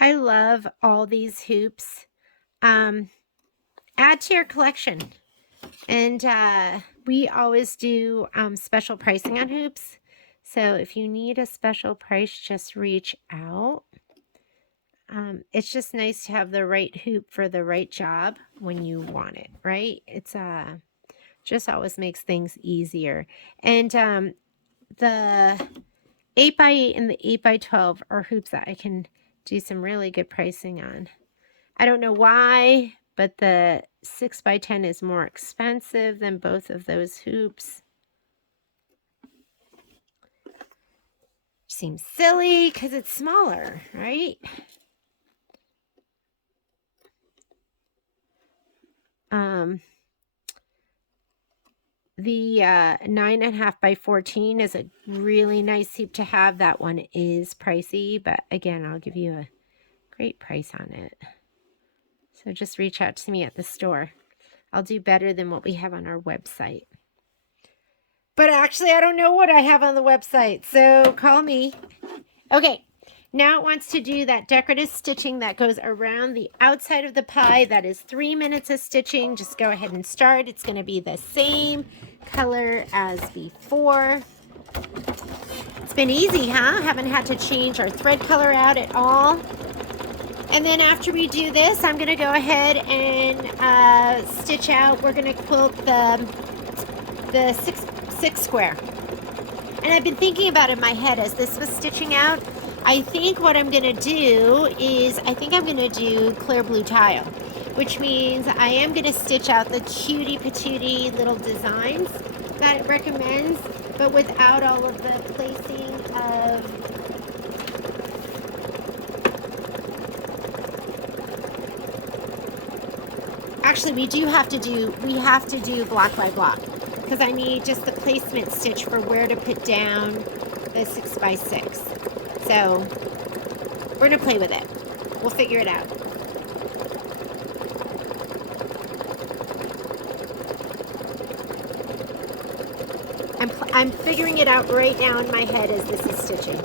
I love all these hoops. Add to your collection. And we always do special pricing on hoops. So if you need a special price, just reach out. It's just nice to have the right hoop for the right job when you want it, right? It's just always makes things easier. And the 8x8 and the 8x12 are hoops that I can do some really good pricing on. I don't know why, but the 6x10 is more expensive than both of those hoops. Seems silly because it's smaller, right? The 9.5 by 14 is a really nice hoop to have. That one is pricey, but again, I'll give you a great price on it. So just reach out to me at the store. I'll do better than what we have on our website. But actually, I don't know what I have on the website, so call me. Okay, now it wants to do that decorative stitching that goes around the outside of the pie. That is 3 minutes of stitching. Just go ahead and start. It's going to be the same color as before. It's been easy, huh? Haven't had to change our thread color out at all. And then after we do this, I'm going to go ahead and stitch out. We're going to quilt the six square. And I've been thinking about it in my head as this was stitching out. I think what I'm going to do is I'm going to do clear blue tile, which means I am going to stitch out the cutie patootie little designs that it recommends, but without all of the placing of actually we have to do block by block, because I need just the placement stitch for where to put down the 6 by 6. So we're gonna play with it. We'll figure it out. I'm figuring it out right now in my head as this is stitching.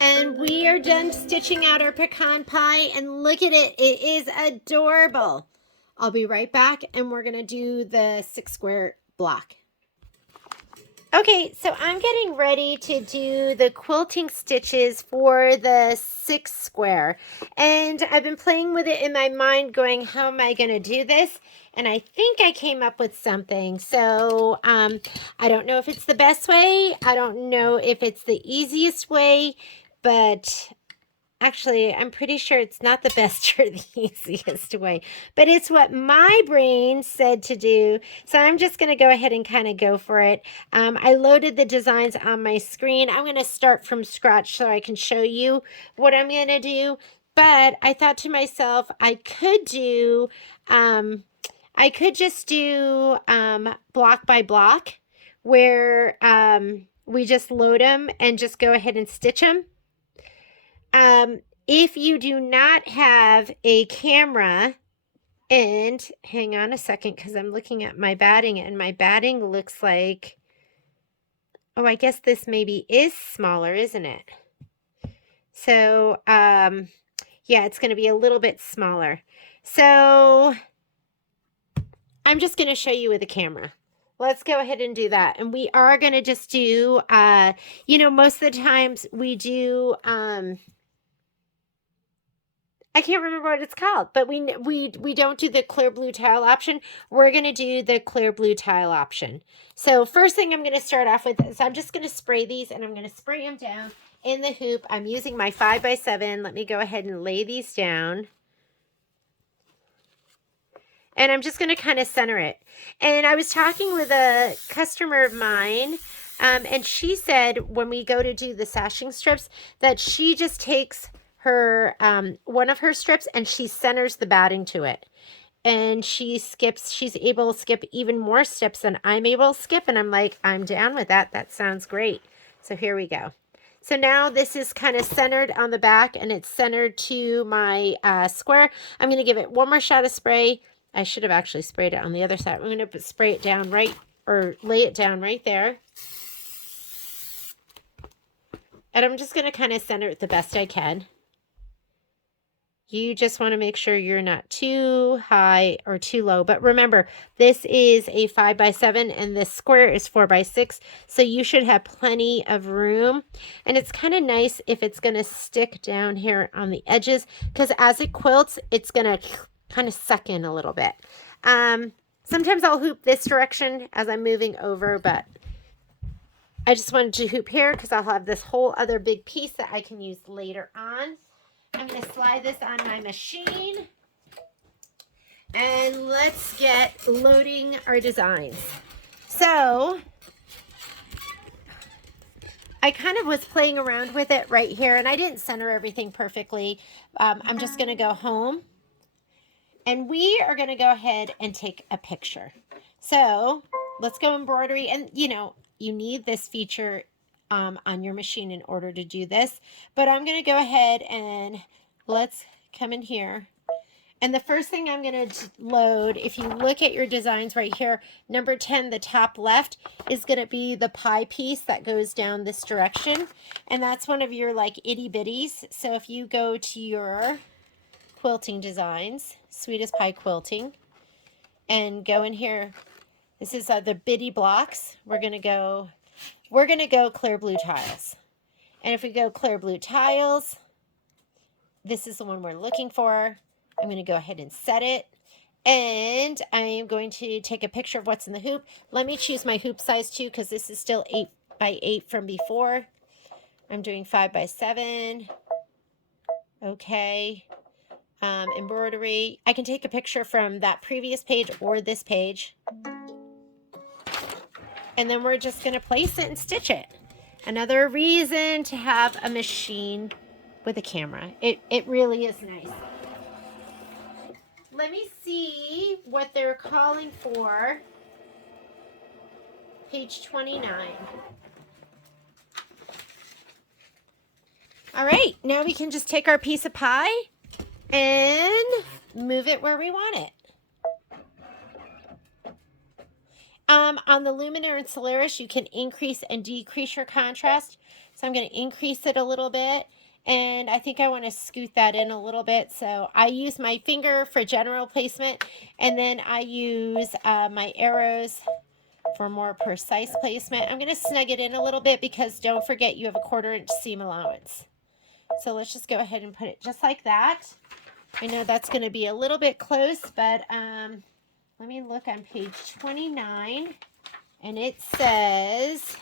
And we are done stitching out our pecan pie, and look at it. It is adorable. I'll be right back, and we're going to do the 6 square block. Okay, so I'm getting ready to do the quilting stitches for the 6 square. And I've been playing with it in my mind going, how am I going to do this? And I think I came up with something. So I don't know if it's the best way. I don't know if it's the easiest way. But actually, I'm pretty sure it's not the best or the easiest way, but it's what my brain said to do. So I'm just going to go ahead and kind of go for it. I loaded the designs on my screen. I'm going to start from scratch so I can show you what I'm going to do. But I thought to myself, I could just do block by block, where we just load them and just go ahead and stitch them. If you do not have a camera, and hang on a second because I'm looking at my batting, and my batting looks like, oh, I guess this maybe is smaller, isn't it? So, yeah, it's going to be a little bit smaller. So I'm just going to show you with a camera. Let's go ahead and do that. And we are going to just do, you know, most of the times we do, I can't remember what it's called, but we don't do the clear blue tile option. We're going to do the clear blue tile option. So first thing I'm going to start off with is I'm just going to spray these, and I'm going to spray them down in the hoop. I'm using my 5x7. Let me go ahead and lay these down. And I'm just going to kind of center it. And I was talking with a customer of mine, and she said when we go to do the sashing strips that she just takes her one of her strips and she centers the batting to it. And she's able to skip even more steps than I'm able to skip. And I'm like, I'm down with that. That sounds great. So here we go. So now this is kind of centered on the back, and it's centered to my square. I'm going to give it one more shot of spray. I should have actually sprayed it on the other side. I'm going to spray it down right, or lay it down right there. And I'm just going to kind of center it the best I can. You just want to make sure you're not too high or too low. But remember, this is a 5x7 and this square is 4x6. So you should have plenty of room. And it's kind of nice if it's going to stick down here on the edges, because as it quilts, it's going to kind of suck in a little bit. Sometimes I'll hoop this direction as I'm moving over, but I just wanted to hoop here because I'll have this whole other big piece that I can use later on. I'm going to slide this on my machine, and let's get loading our designs. So I kind of was playing around with it right here, and I didn't center everything perfectly. I'm just going to go home, and we are going to go ahead and take a picture. So let's go embroidery, and you know, you need this feature on your machine in order to do this. But I'm going to go ahead and let's come in here. And the first thing I'm going to load, if you look at your designs right here, number 10, the top left, is going to be the pie piece that goes down this direction. And that's one of your like itty bitties. So if you go to your quilting designs, Sweet as Pie Quilting, and go in here, this is the bitty blocks. We're going to go clear blue tiles. And if we go clear blue tiles, this is the one we're looking for. I'm going to go ahead and set it. And I am going to take a picture of what's in the hoop. Let me choose my hoop size too, because this is still 8x8 from before. I'm doing 5x7. Okay. Embroidery. I can take a picture from that previous page or this page. And then we're just going to place it and stitch it. Another reason to have a machine with a camera. It really is nice. Let me see what they're calling for. Page 29. All right, now we can just take our piece of pie and move it where we want it. On the Luminar and Solaris, you can increase and decrease your contrast. So I'm going to increase it a little bit. And I think I want to scoot that in a little bit. So I use my finger for general placement. And then I use my arrows for more precise placement. I'm going to snug it in a little bit because don't forget you have a 1/4 inch seam allowance. So let's just go ahead and put it just like that. I know that's going to be a little bit close, but let me look on page 29, and it says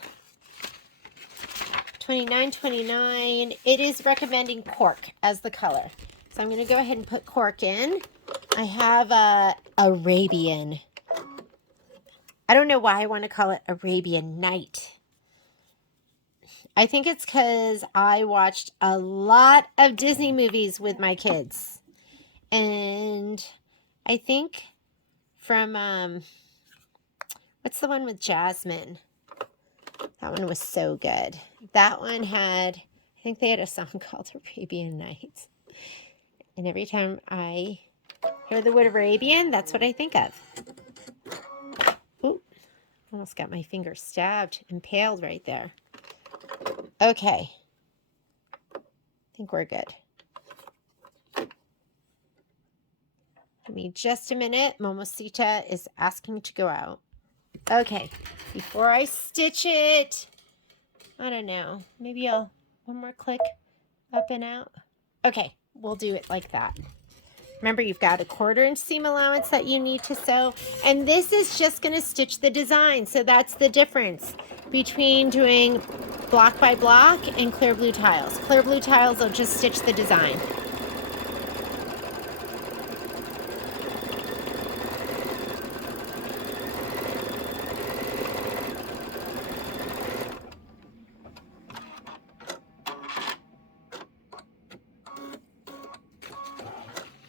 29. It is recommending cork as the color. So I'm going to go ahead and put cork in. I have Arabian. I don't know why I want to call it Arabian Night. I think it's because I watched a lot of Disney movies with my kids. And I think from, what's the one with Jasmine? That one was so good. That one had, I I think they had a song called Arabian Nights. And every time I hear the word Arabian, that's what I think of. Ooh, almost got my finger stabbed, impaled right there. Okay. I think we're good. Give me just a minute. Momosita is asking to go out. Okay. Before I stitch it, I don't know. Maybe I'll one more click up and out. Okay, we'll do it like that. Remember, you've got a 1/4 inch seam allowance that you need to sew. And this is just going to stitch the design. So that's the difference between doing block by block and clear blue tiles. Clear blue tiles will just stitch the design.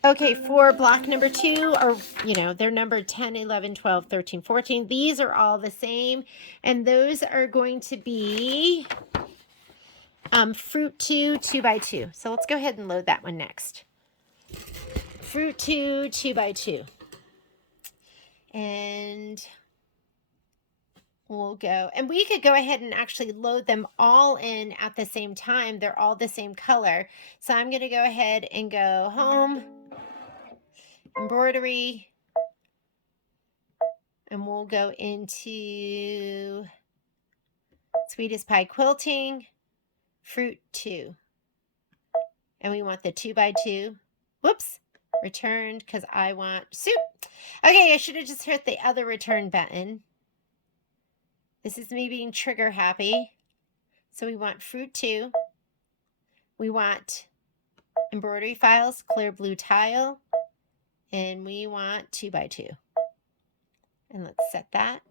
Okay, for block number 2, or, they're numbered 10, 11, 12, 13, 14. These are all the same. And those are going to be Fruit 2, 2x2. So let's go ahead and load that one next. Fruit 2, 2x2. And we'll go. And we could go ahead and actually load them all in at the same time. They're all the same color. So I'm going to go ahead and go home. Embroidery, and we'll go into Sweet as Pie Quilting, Fruit 2, and we want the 2x2. Whoops, returned because I want soup. Okay, I should have just hit the other return button. This is me being trigger happy. So we want Fruit 2. We want embroidery files, clear blue tile, and we want 2x2. And let's set that.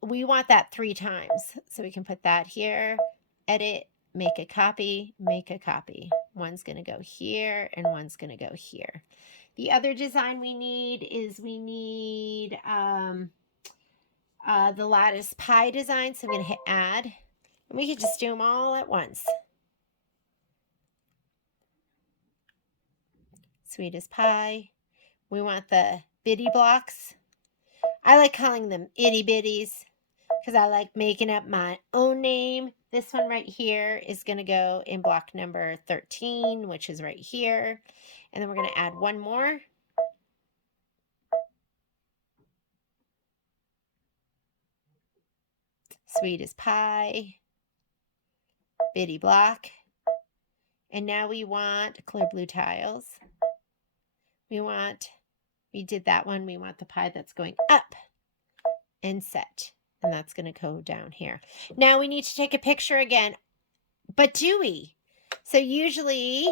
We want that 3 times. So we can put that here, edit, make a copy, make a copy. One's going to go here and one's going to go here. The other design we need is we need the lattice pie design. So I'm going to hit add. And we could just do them all at once. Sweet as pie. We want the bitty blocks. I like calling them itty bitties because I like making up my own name. This one right here is going to go in block number 13, which is right here. And then we're going to add one more. Sweet as pie. Bitty block. And now we want clear blue tiles. We did that one. We want the pie that's going up and set. And that's going to go down here. Now we need to take a picture again. But do we? So usually,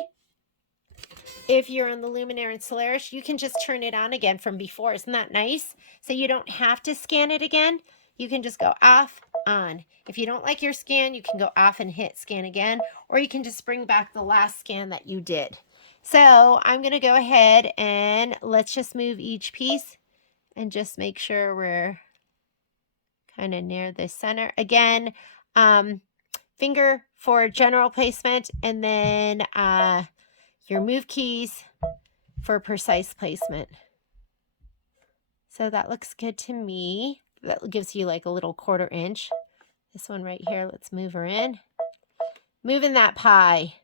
if you're on the Luminaire and Solaris, you can just turn it on again from before. Isn't that nice? So you don't have to scan it again. You can just go off, on. If you don't like your scan, you can go off and hit scan again. Or you can just bring back the last scan that you did. So I'm going to go ahead and let's just move each piece and just make sure we're kind of near the center. Again, finger for general placement, and then your move keys for precise placement. So that looks good to me. That gives you like a little 1/4 inch. This one right here, let's move her in. Moving that pie.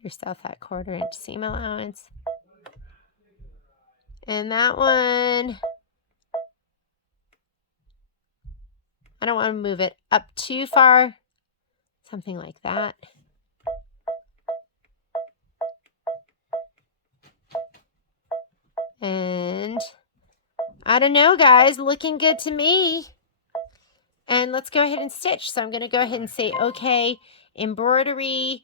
Yourself that 1/4 inch seam allowance. And that one, I don't want to move it up too far. Something like that. And I don't know, guys, looking good to me. And let's go ahead and stitch. So I'm going to go ahead and say, okay, embroidery.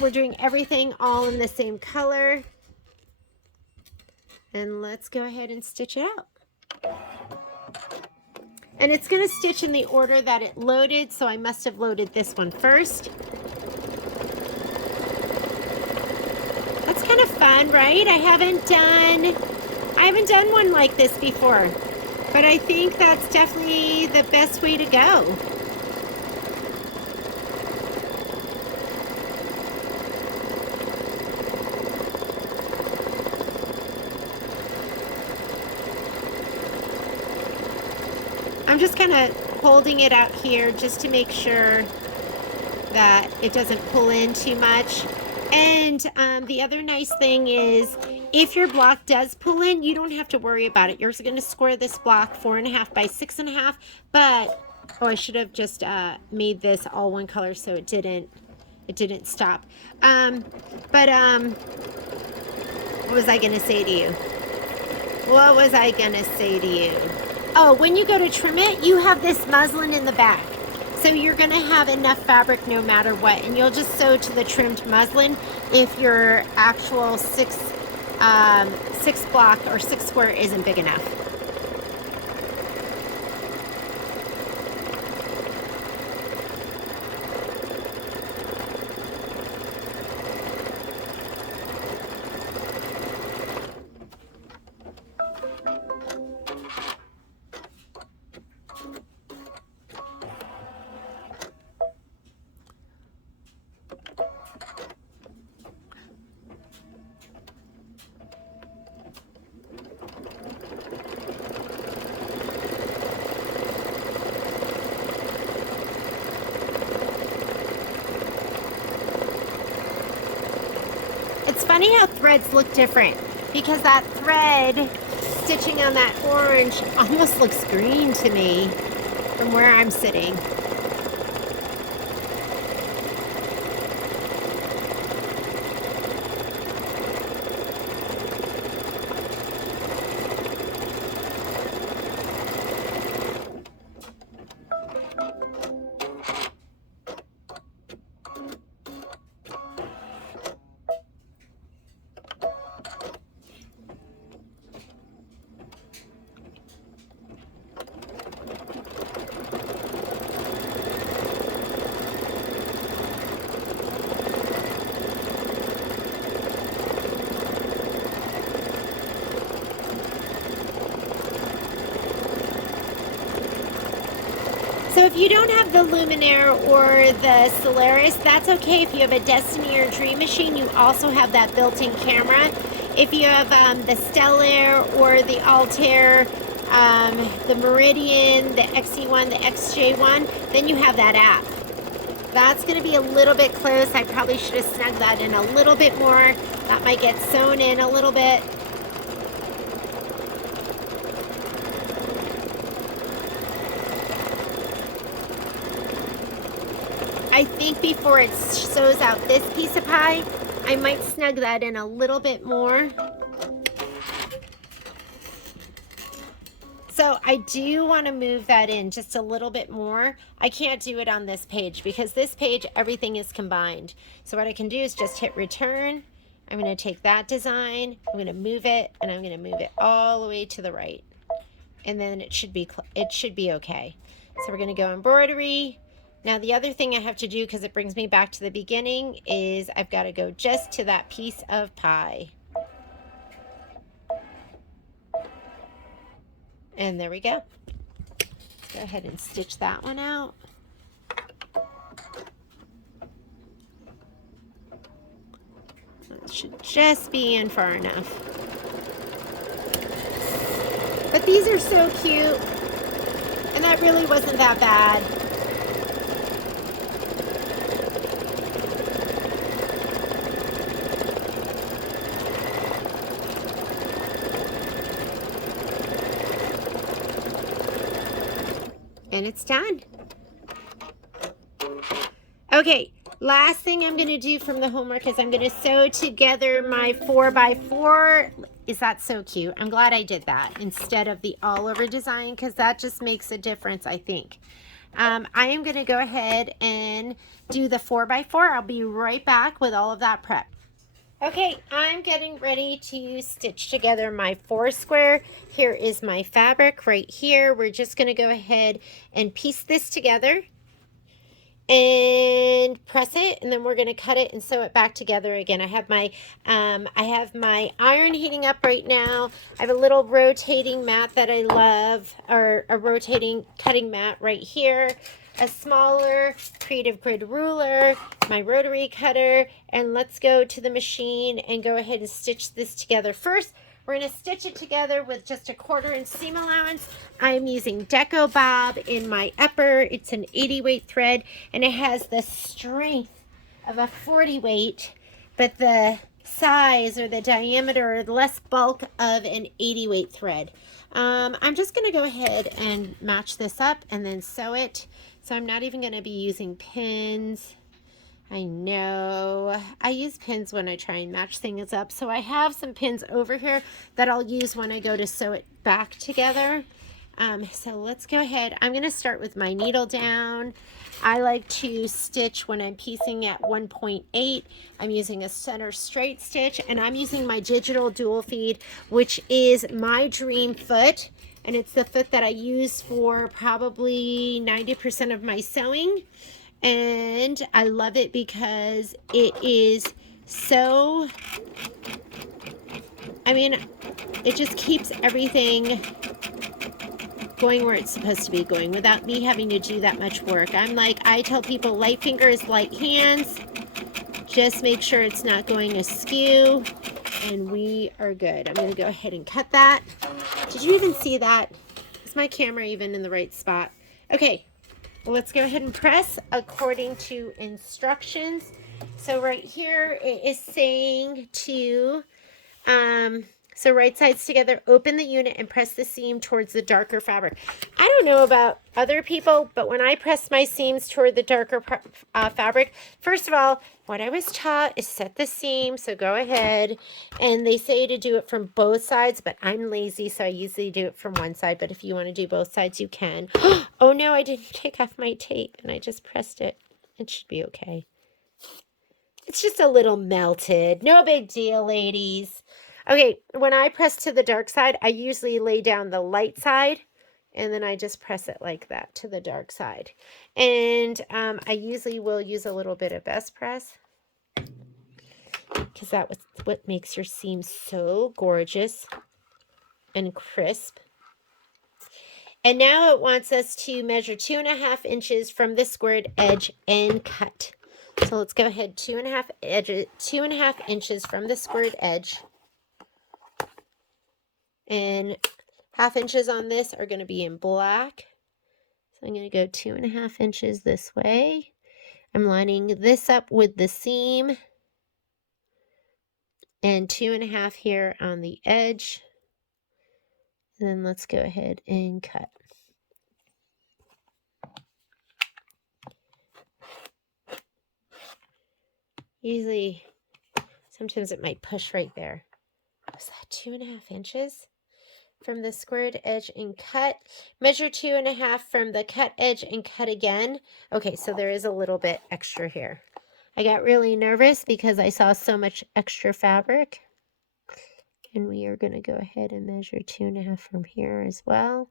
We're doing everything all in the same color. And let's go ahead and stitch it out. And it's going to stitch in the order that it loaded, so I must have loaded this one first. That's kind of fun, right? I haven't done one like this before, but I think that's definitely the best way to go. I'm just kind of holding it out here just to make sure that it doesn't pull in too much. And the other nice thing is, if your block does pull in, you don't have to worry about it. You're going to square this block 4.5 by 6.5, but oh, I should have just made this all one color so it didn't stop. What was I going to say to you? What was I going to say to you? Oh, when you go to trim it, you have this muslin in the back. So you're going to have enough fabric no matter what. And you'll just sew to the trimmed muslin if your actual six block or 6 square isn't big enough. It's funny how threads look different, because that thread stitching on that orange almost looks green to me from where I'm sitting. So if you don't have the Luminaire or the Solaris, that's okay. If you have a Destiny or Dream Machine, you also have that built-in camera. If you have the Stellar or the Altair, the Meridian, the XE1, the XJ1, then you have that app. That's going to be a little bit close. I probably should have snugged that in a little bit more. That might get sewn in a little bit. I think before it sews out this piece of pie, I might snug that in a little bit more. So I do want to move that in just a little bit more. I can't do it on this page because this page, everything is combined. So what I can do is just hit return. I'm going to take that design, I'm going to move it, and I'm going to move it all the way to the right. And then it should be okay. So we're going to go embroidery. Now the other thing I have to do, because it brings me back to the beginning, is I've got to go just to that piece of pie. And there we go. Let's go ahead and stitch that one out. That should just be in far enough. But these are so cute, and that really wasn't that bad. And it's done. Okay, last thing I'm going to do from the homework is I'm going to sew together my 4x4. Is that so cute? I'm glad I did that instead of the all over design, because that just makes a difference, I think. I am going to go ahead and do the 4x4. I'll be right back with all of that prep. Okay, I'm getting ready to stitch together my 4 square. Here is my fabric right here. We're just going to go ahead and piece this together and press it, and then we're going to cut it and sew it back together again. I have my iron heating up right now. I have a little rotating mat that I love, or a rotating cutting mat right here, a smaller creative grid ruler, my rotary cutter, and let's go to the machine and go ahead and stitch this together. First, we're going to stitch it together with just a 1/4 inch seam allowance. I'm using Deco Bob in my upper. It's an 80 weight thread, and it has the strength of a 40 weight, but the size or the diameter or the less bulk of an 80 weight thread. I'm just going to go ahead and match this up and then sew it. So I'm not even going to be using pins. I know. I use pins when I try and match things up. So I have some pins over here that I'll use when I go to sew it back together. So let's go ahead. I'm going to start with my needle down. I like to stitch when I'm piecing at 1.8. I'm using a center straight stitch, and I'm using my digital dual feed, which is my dream foot. And it's the foot that I use for probably 90% of my sewing. And I love it because it is so, it just keeps everything going where it's supposed to be going without me having to do that much work. I tell people, light fingers, light hands. Just make sure it's not going askew, and we are good. I'm going to go ahead and cut that. Did you even see that? Is my camera even in the right spot? Okay. Let's go ahead and press according to instructions. So right here it is saying to, so right sides together, open the unit and press the seam towards the darker fabric. I don't know about other people, but when I press my seams toward the darker fabric, first of all, what I was taught is set the seam, so go ahead. And they say to do it from both sides, but I'm lazy, so I usually do it from one side. But if you want to do both sides, you can. Oh no, I didn't take off my tape, and I just pressed it. It should be okay. It's just a little melted. No big deal, ladies. Okay, when I press to the dark side, I usually lay down the light side, and then I just press it like that to the dark side. And I usually will use a little bit of best press, because that was what makes your seam so gorgeous and crisp. And now it wants us to measure 2.5 inches from the squared edge and cut. So let's go ahead, 2.5 inches from the squared edge. And 1/2 inches on this are going to be in black. So I'm going to go 2.5 inches this way. I'm lining this up with the seam. And 2.5 here on the edge. And then let's go ahead and cut. Usually, sometimes it might push right there. Was that 2.5 inches? From the squared edge and cut. Measure 2.5 from the cut edge and cut again. Okay, so there is a little bit extra here. I got really nervous because I saw so much extra fabric. And we are going to go ahead and measure 2.5 from here as well.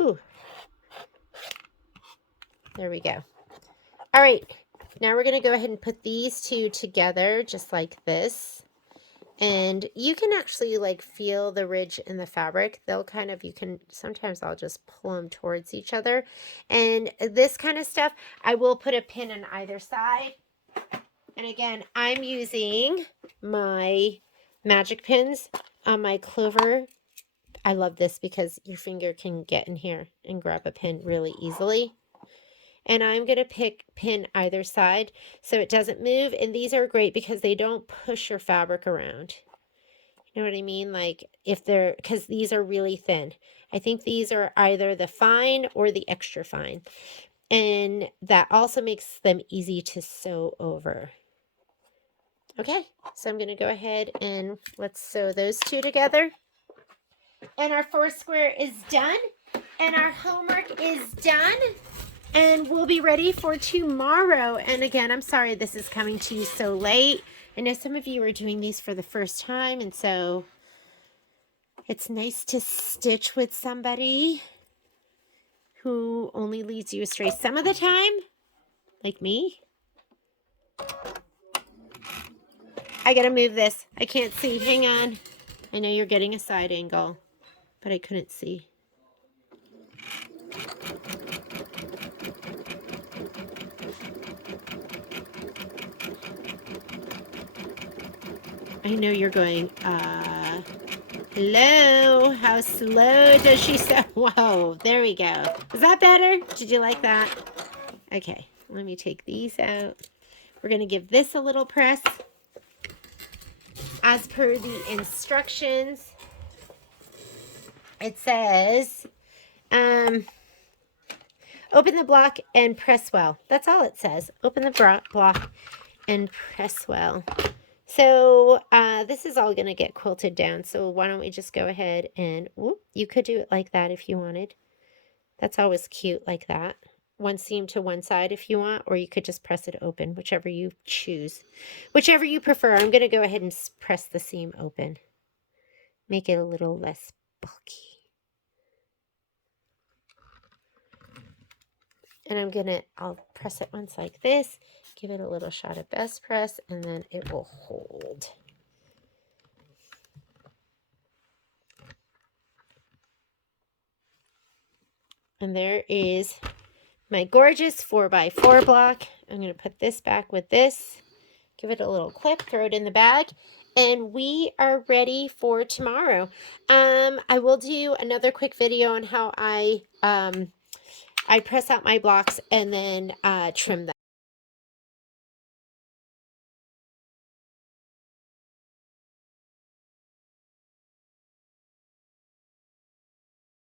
Ooh. There we go. All right. Now we're going to go ahead and put these two together just like this. And you can actually like feel the ridge in the fabric. They'll kind of, sometimes I'll just pull them towards each other. And this kind of stuff, I will put a pin on either side. And again, I'm using my magic pins on my clover. I love this because your finger can get in here and grab a pin really easily. And I'm going to pin either side so it doesn't move. And these are great because they don't push your fabric around. You know what I mean? Like because these are really thin. I think these are either the fine or the extra fine. And that also makes them easy to sew over. Okay, so I'm going to go ahead and let's sew those two together. And our 4 square is done. And our homework is done. And we'll be ready for tomorrow. And again, I'm sorry this is coming to you so late. I know some of you are doing these for the first time, and so it's nice to stitch with somebody who only leads you astray some of the time, like me. I gotta move this. I can't see. Hang on. I know you're getting a side angle, but I couldn't see. I know you're going, hello, how slow does she sew? Whoa, there we go. Is that better? Did you like that? Okay, let me take these out. We're going to give this a little press. As per the instructions, it says, open the block and press well. That's all it says. Open the block and press well. So this is all going to get quilted down. So why don't we just go ahead and, whoop, you could do it like that if you wanted. That's always cute like that. One seam to one side if you want, or you could just press it open, whichever you choose. Whichever you prefer. I'm going to go ahead and press the seam open. Make it a little less bulky. And I'll press it once like this, give it a little shot of best press, and then it will hold. And there is my gorgeous 4x4 block. I'm going to put this back with this, give it a little clip, throw it in the bag, and we are ready for tomorrow. I will do another quick video on how I press out my blocks and then trim them.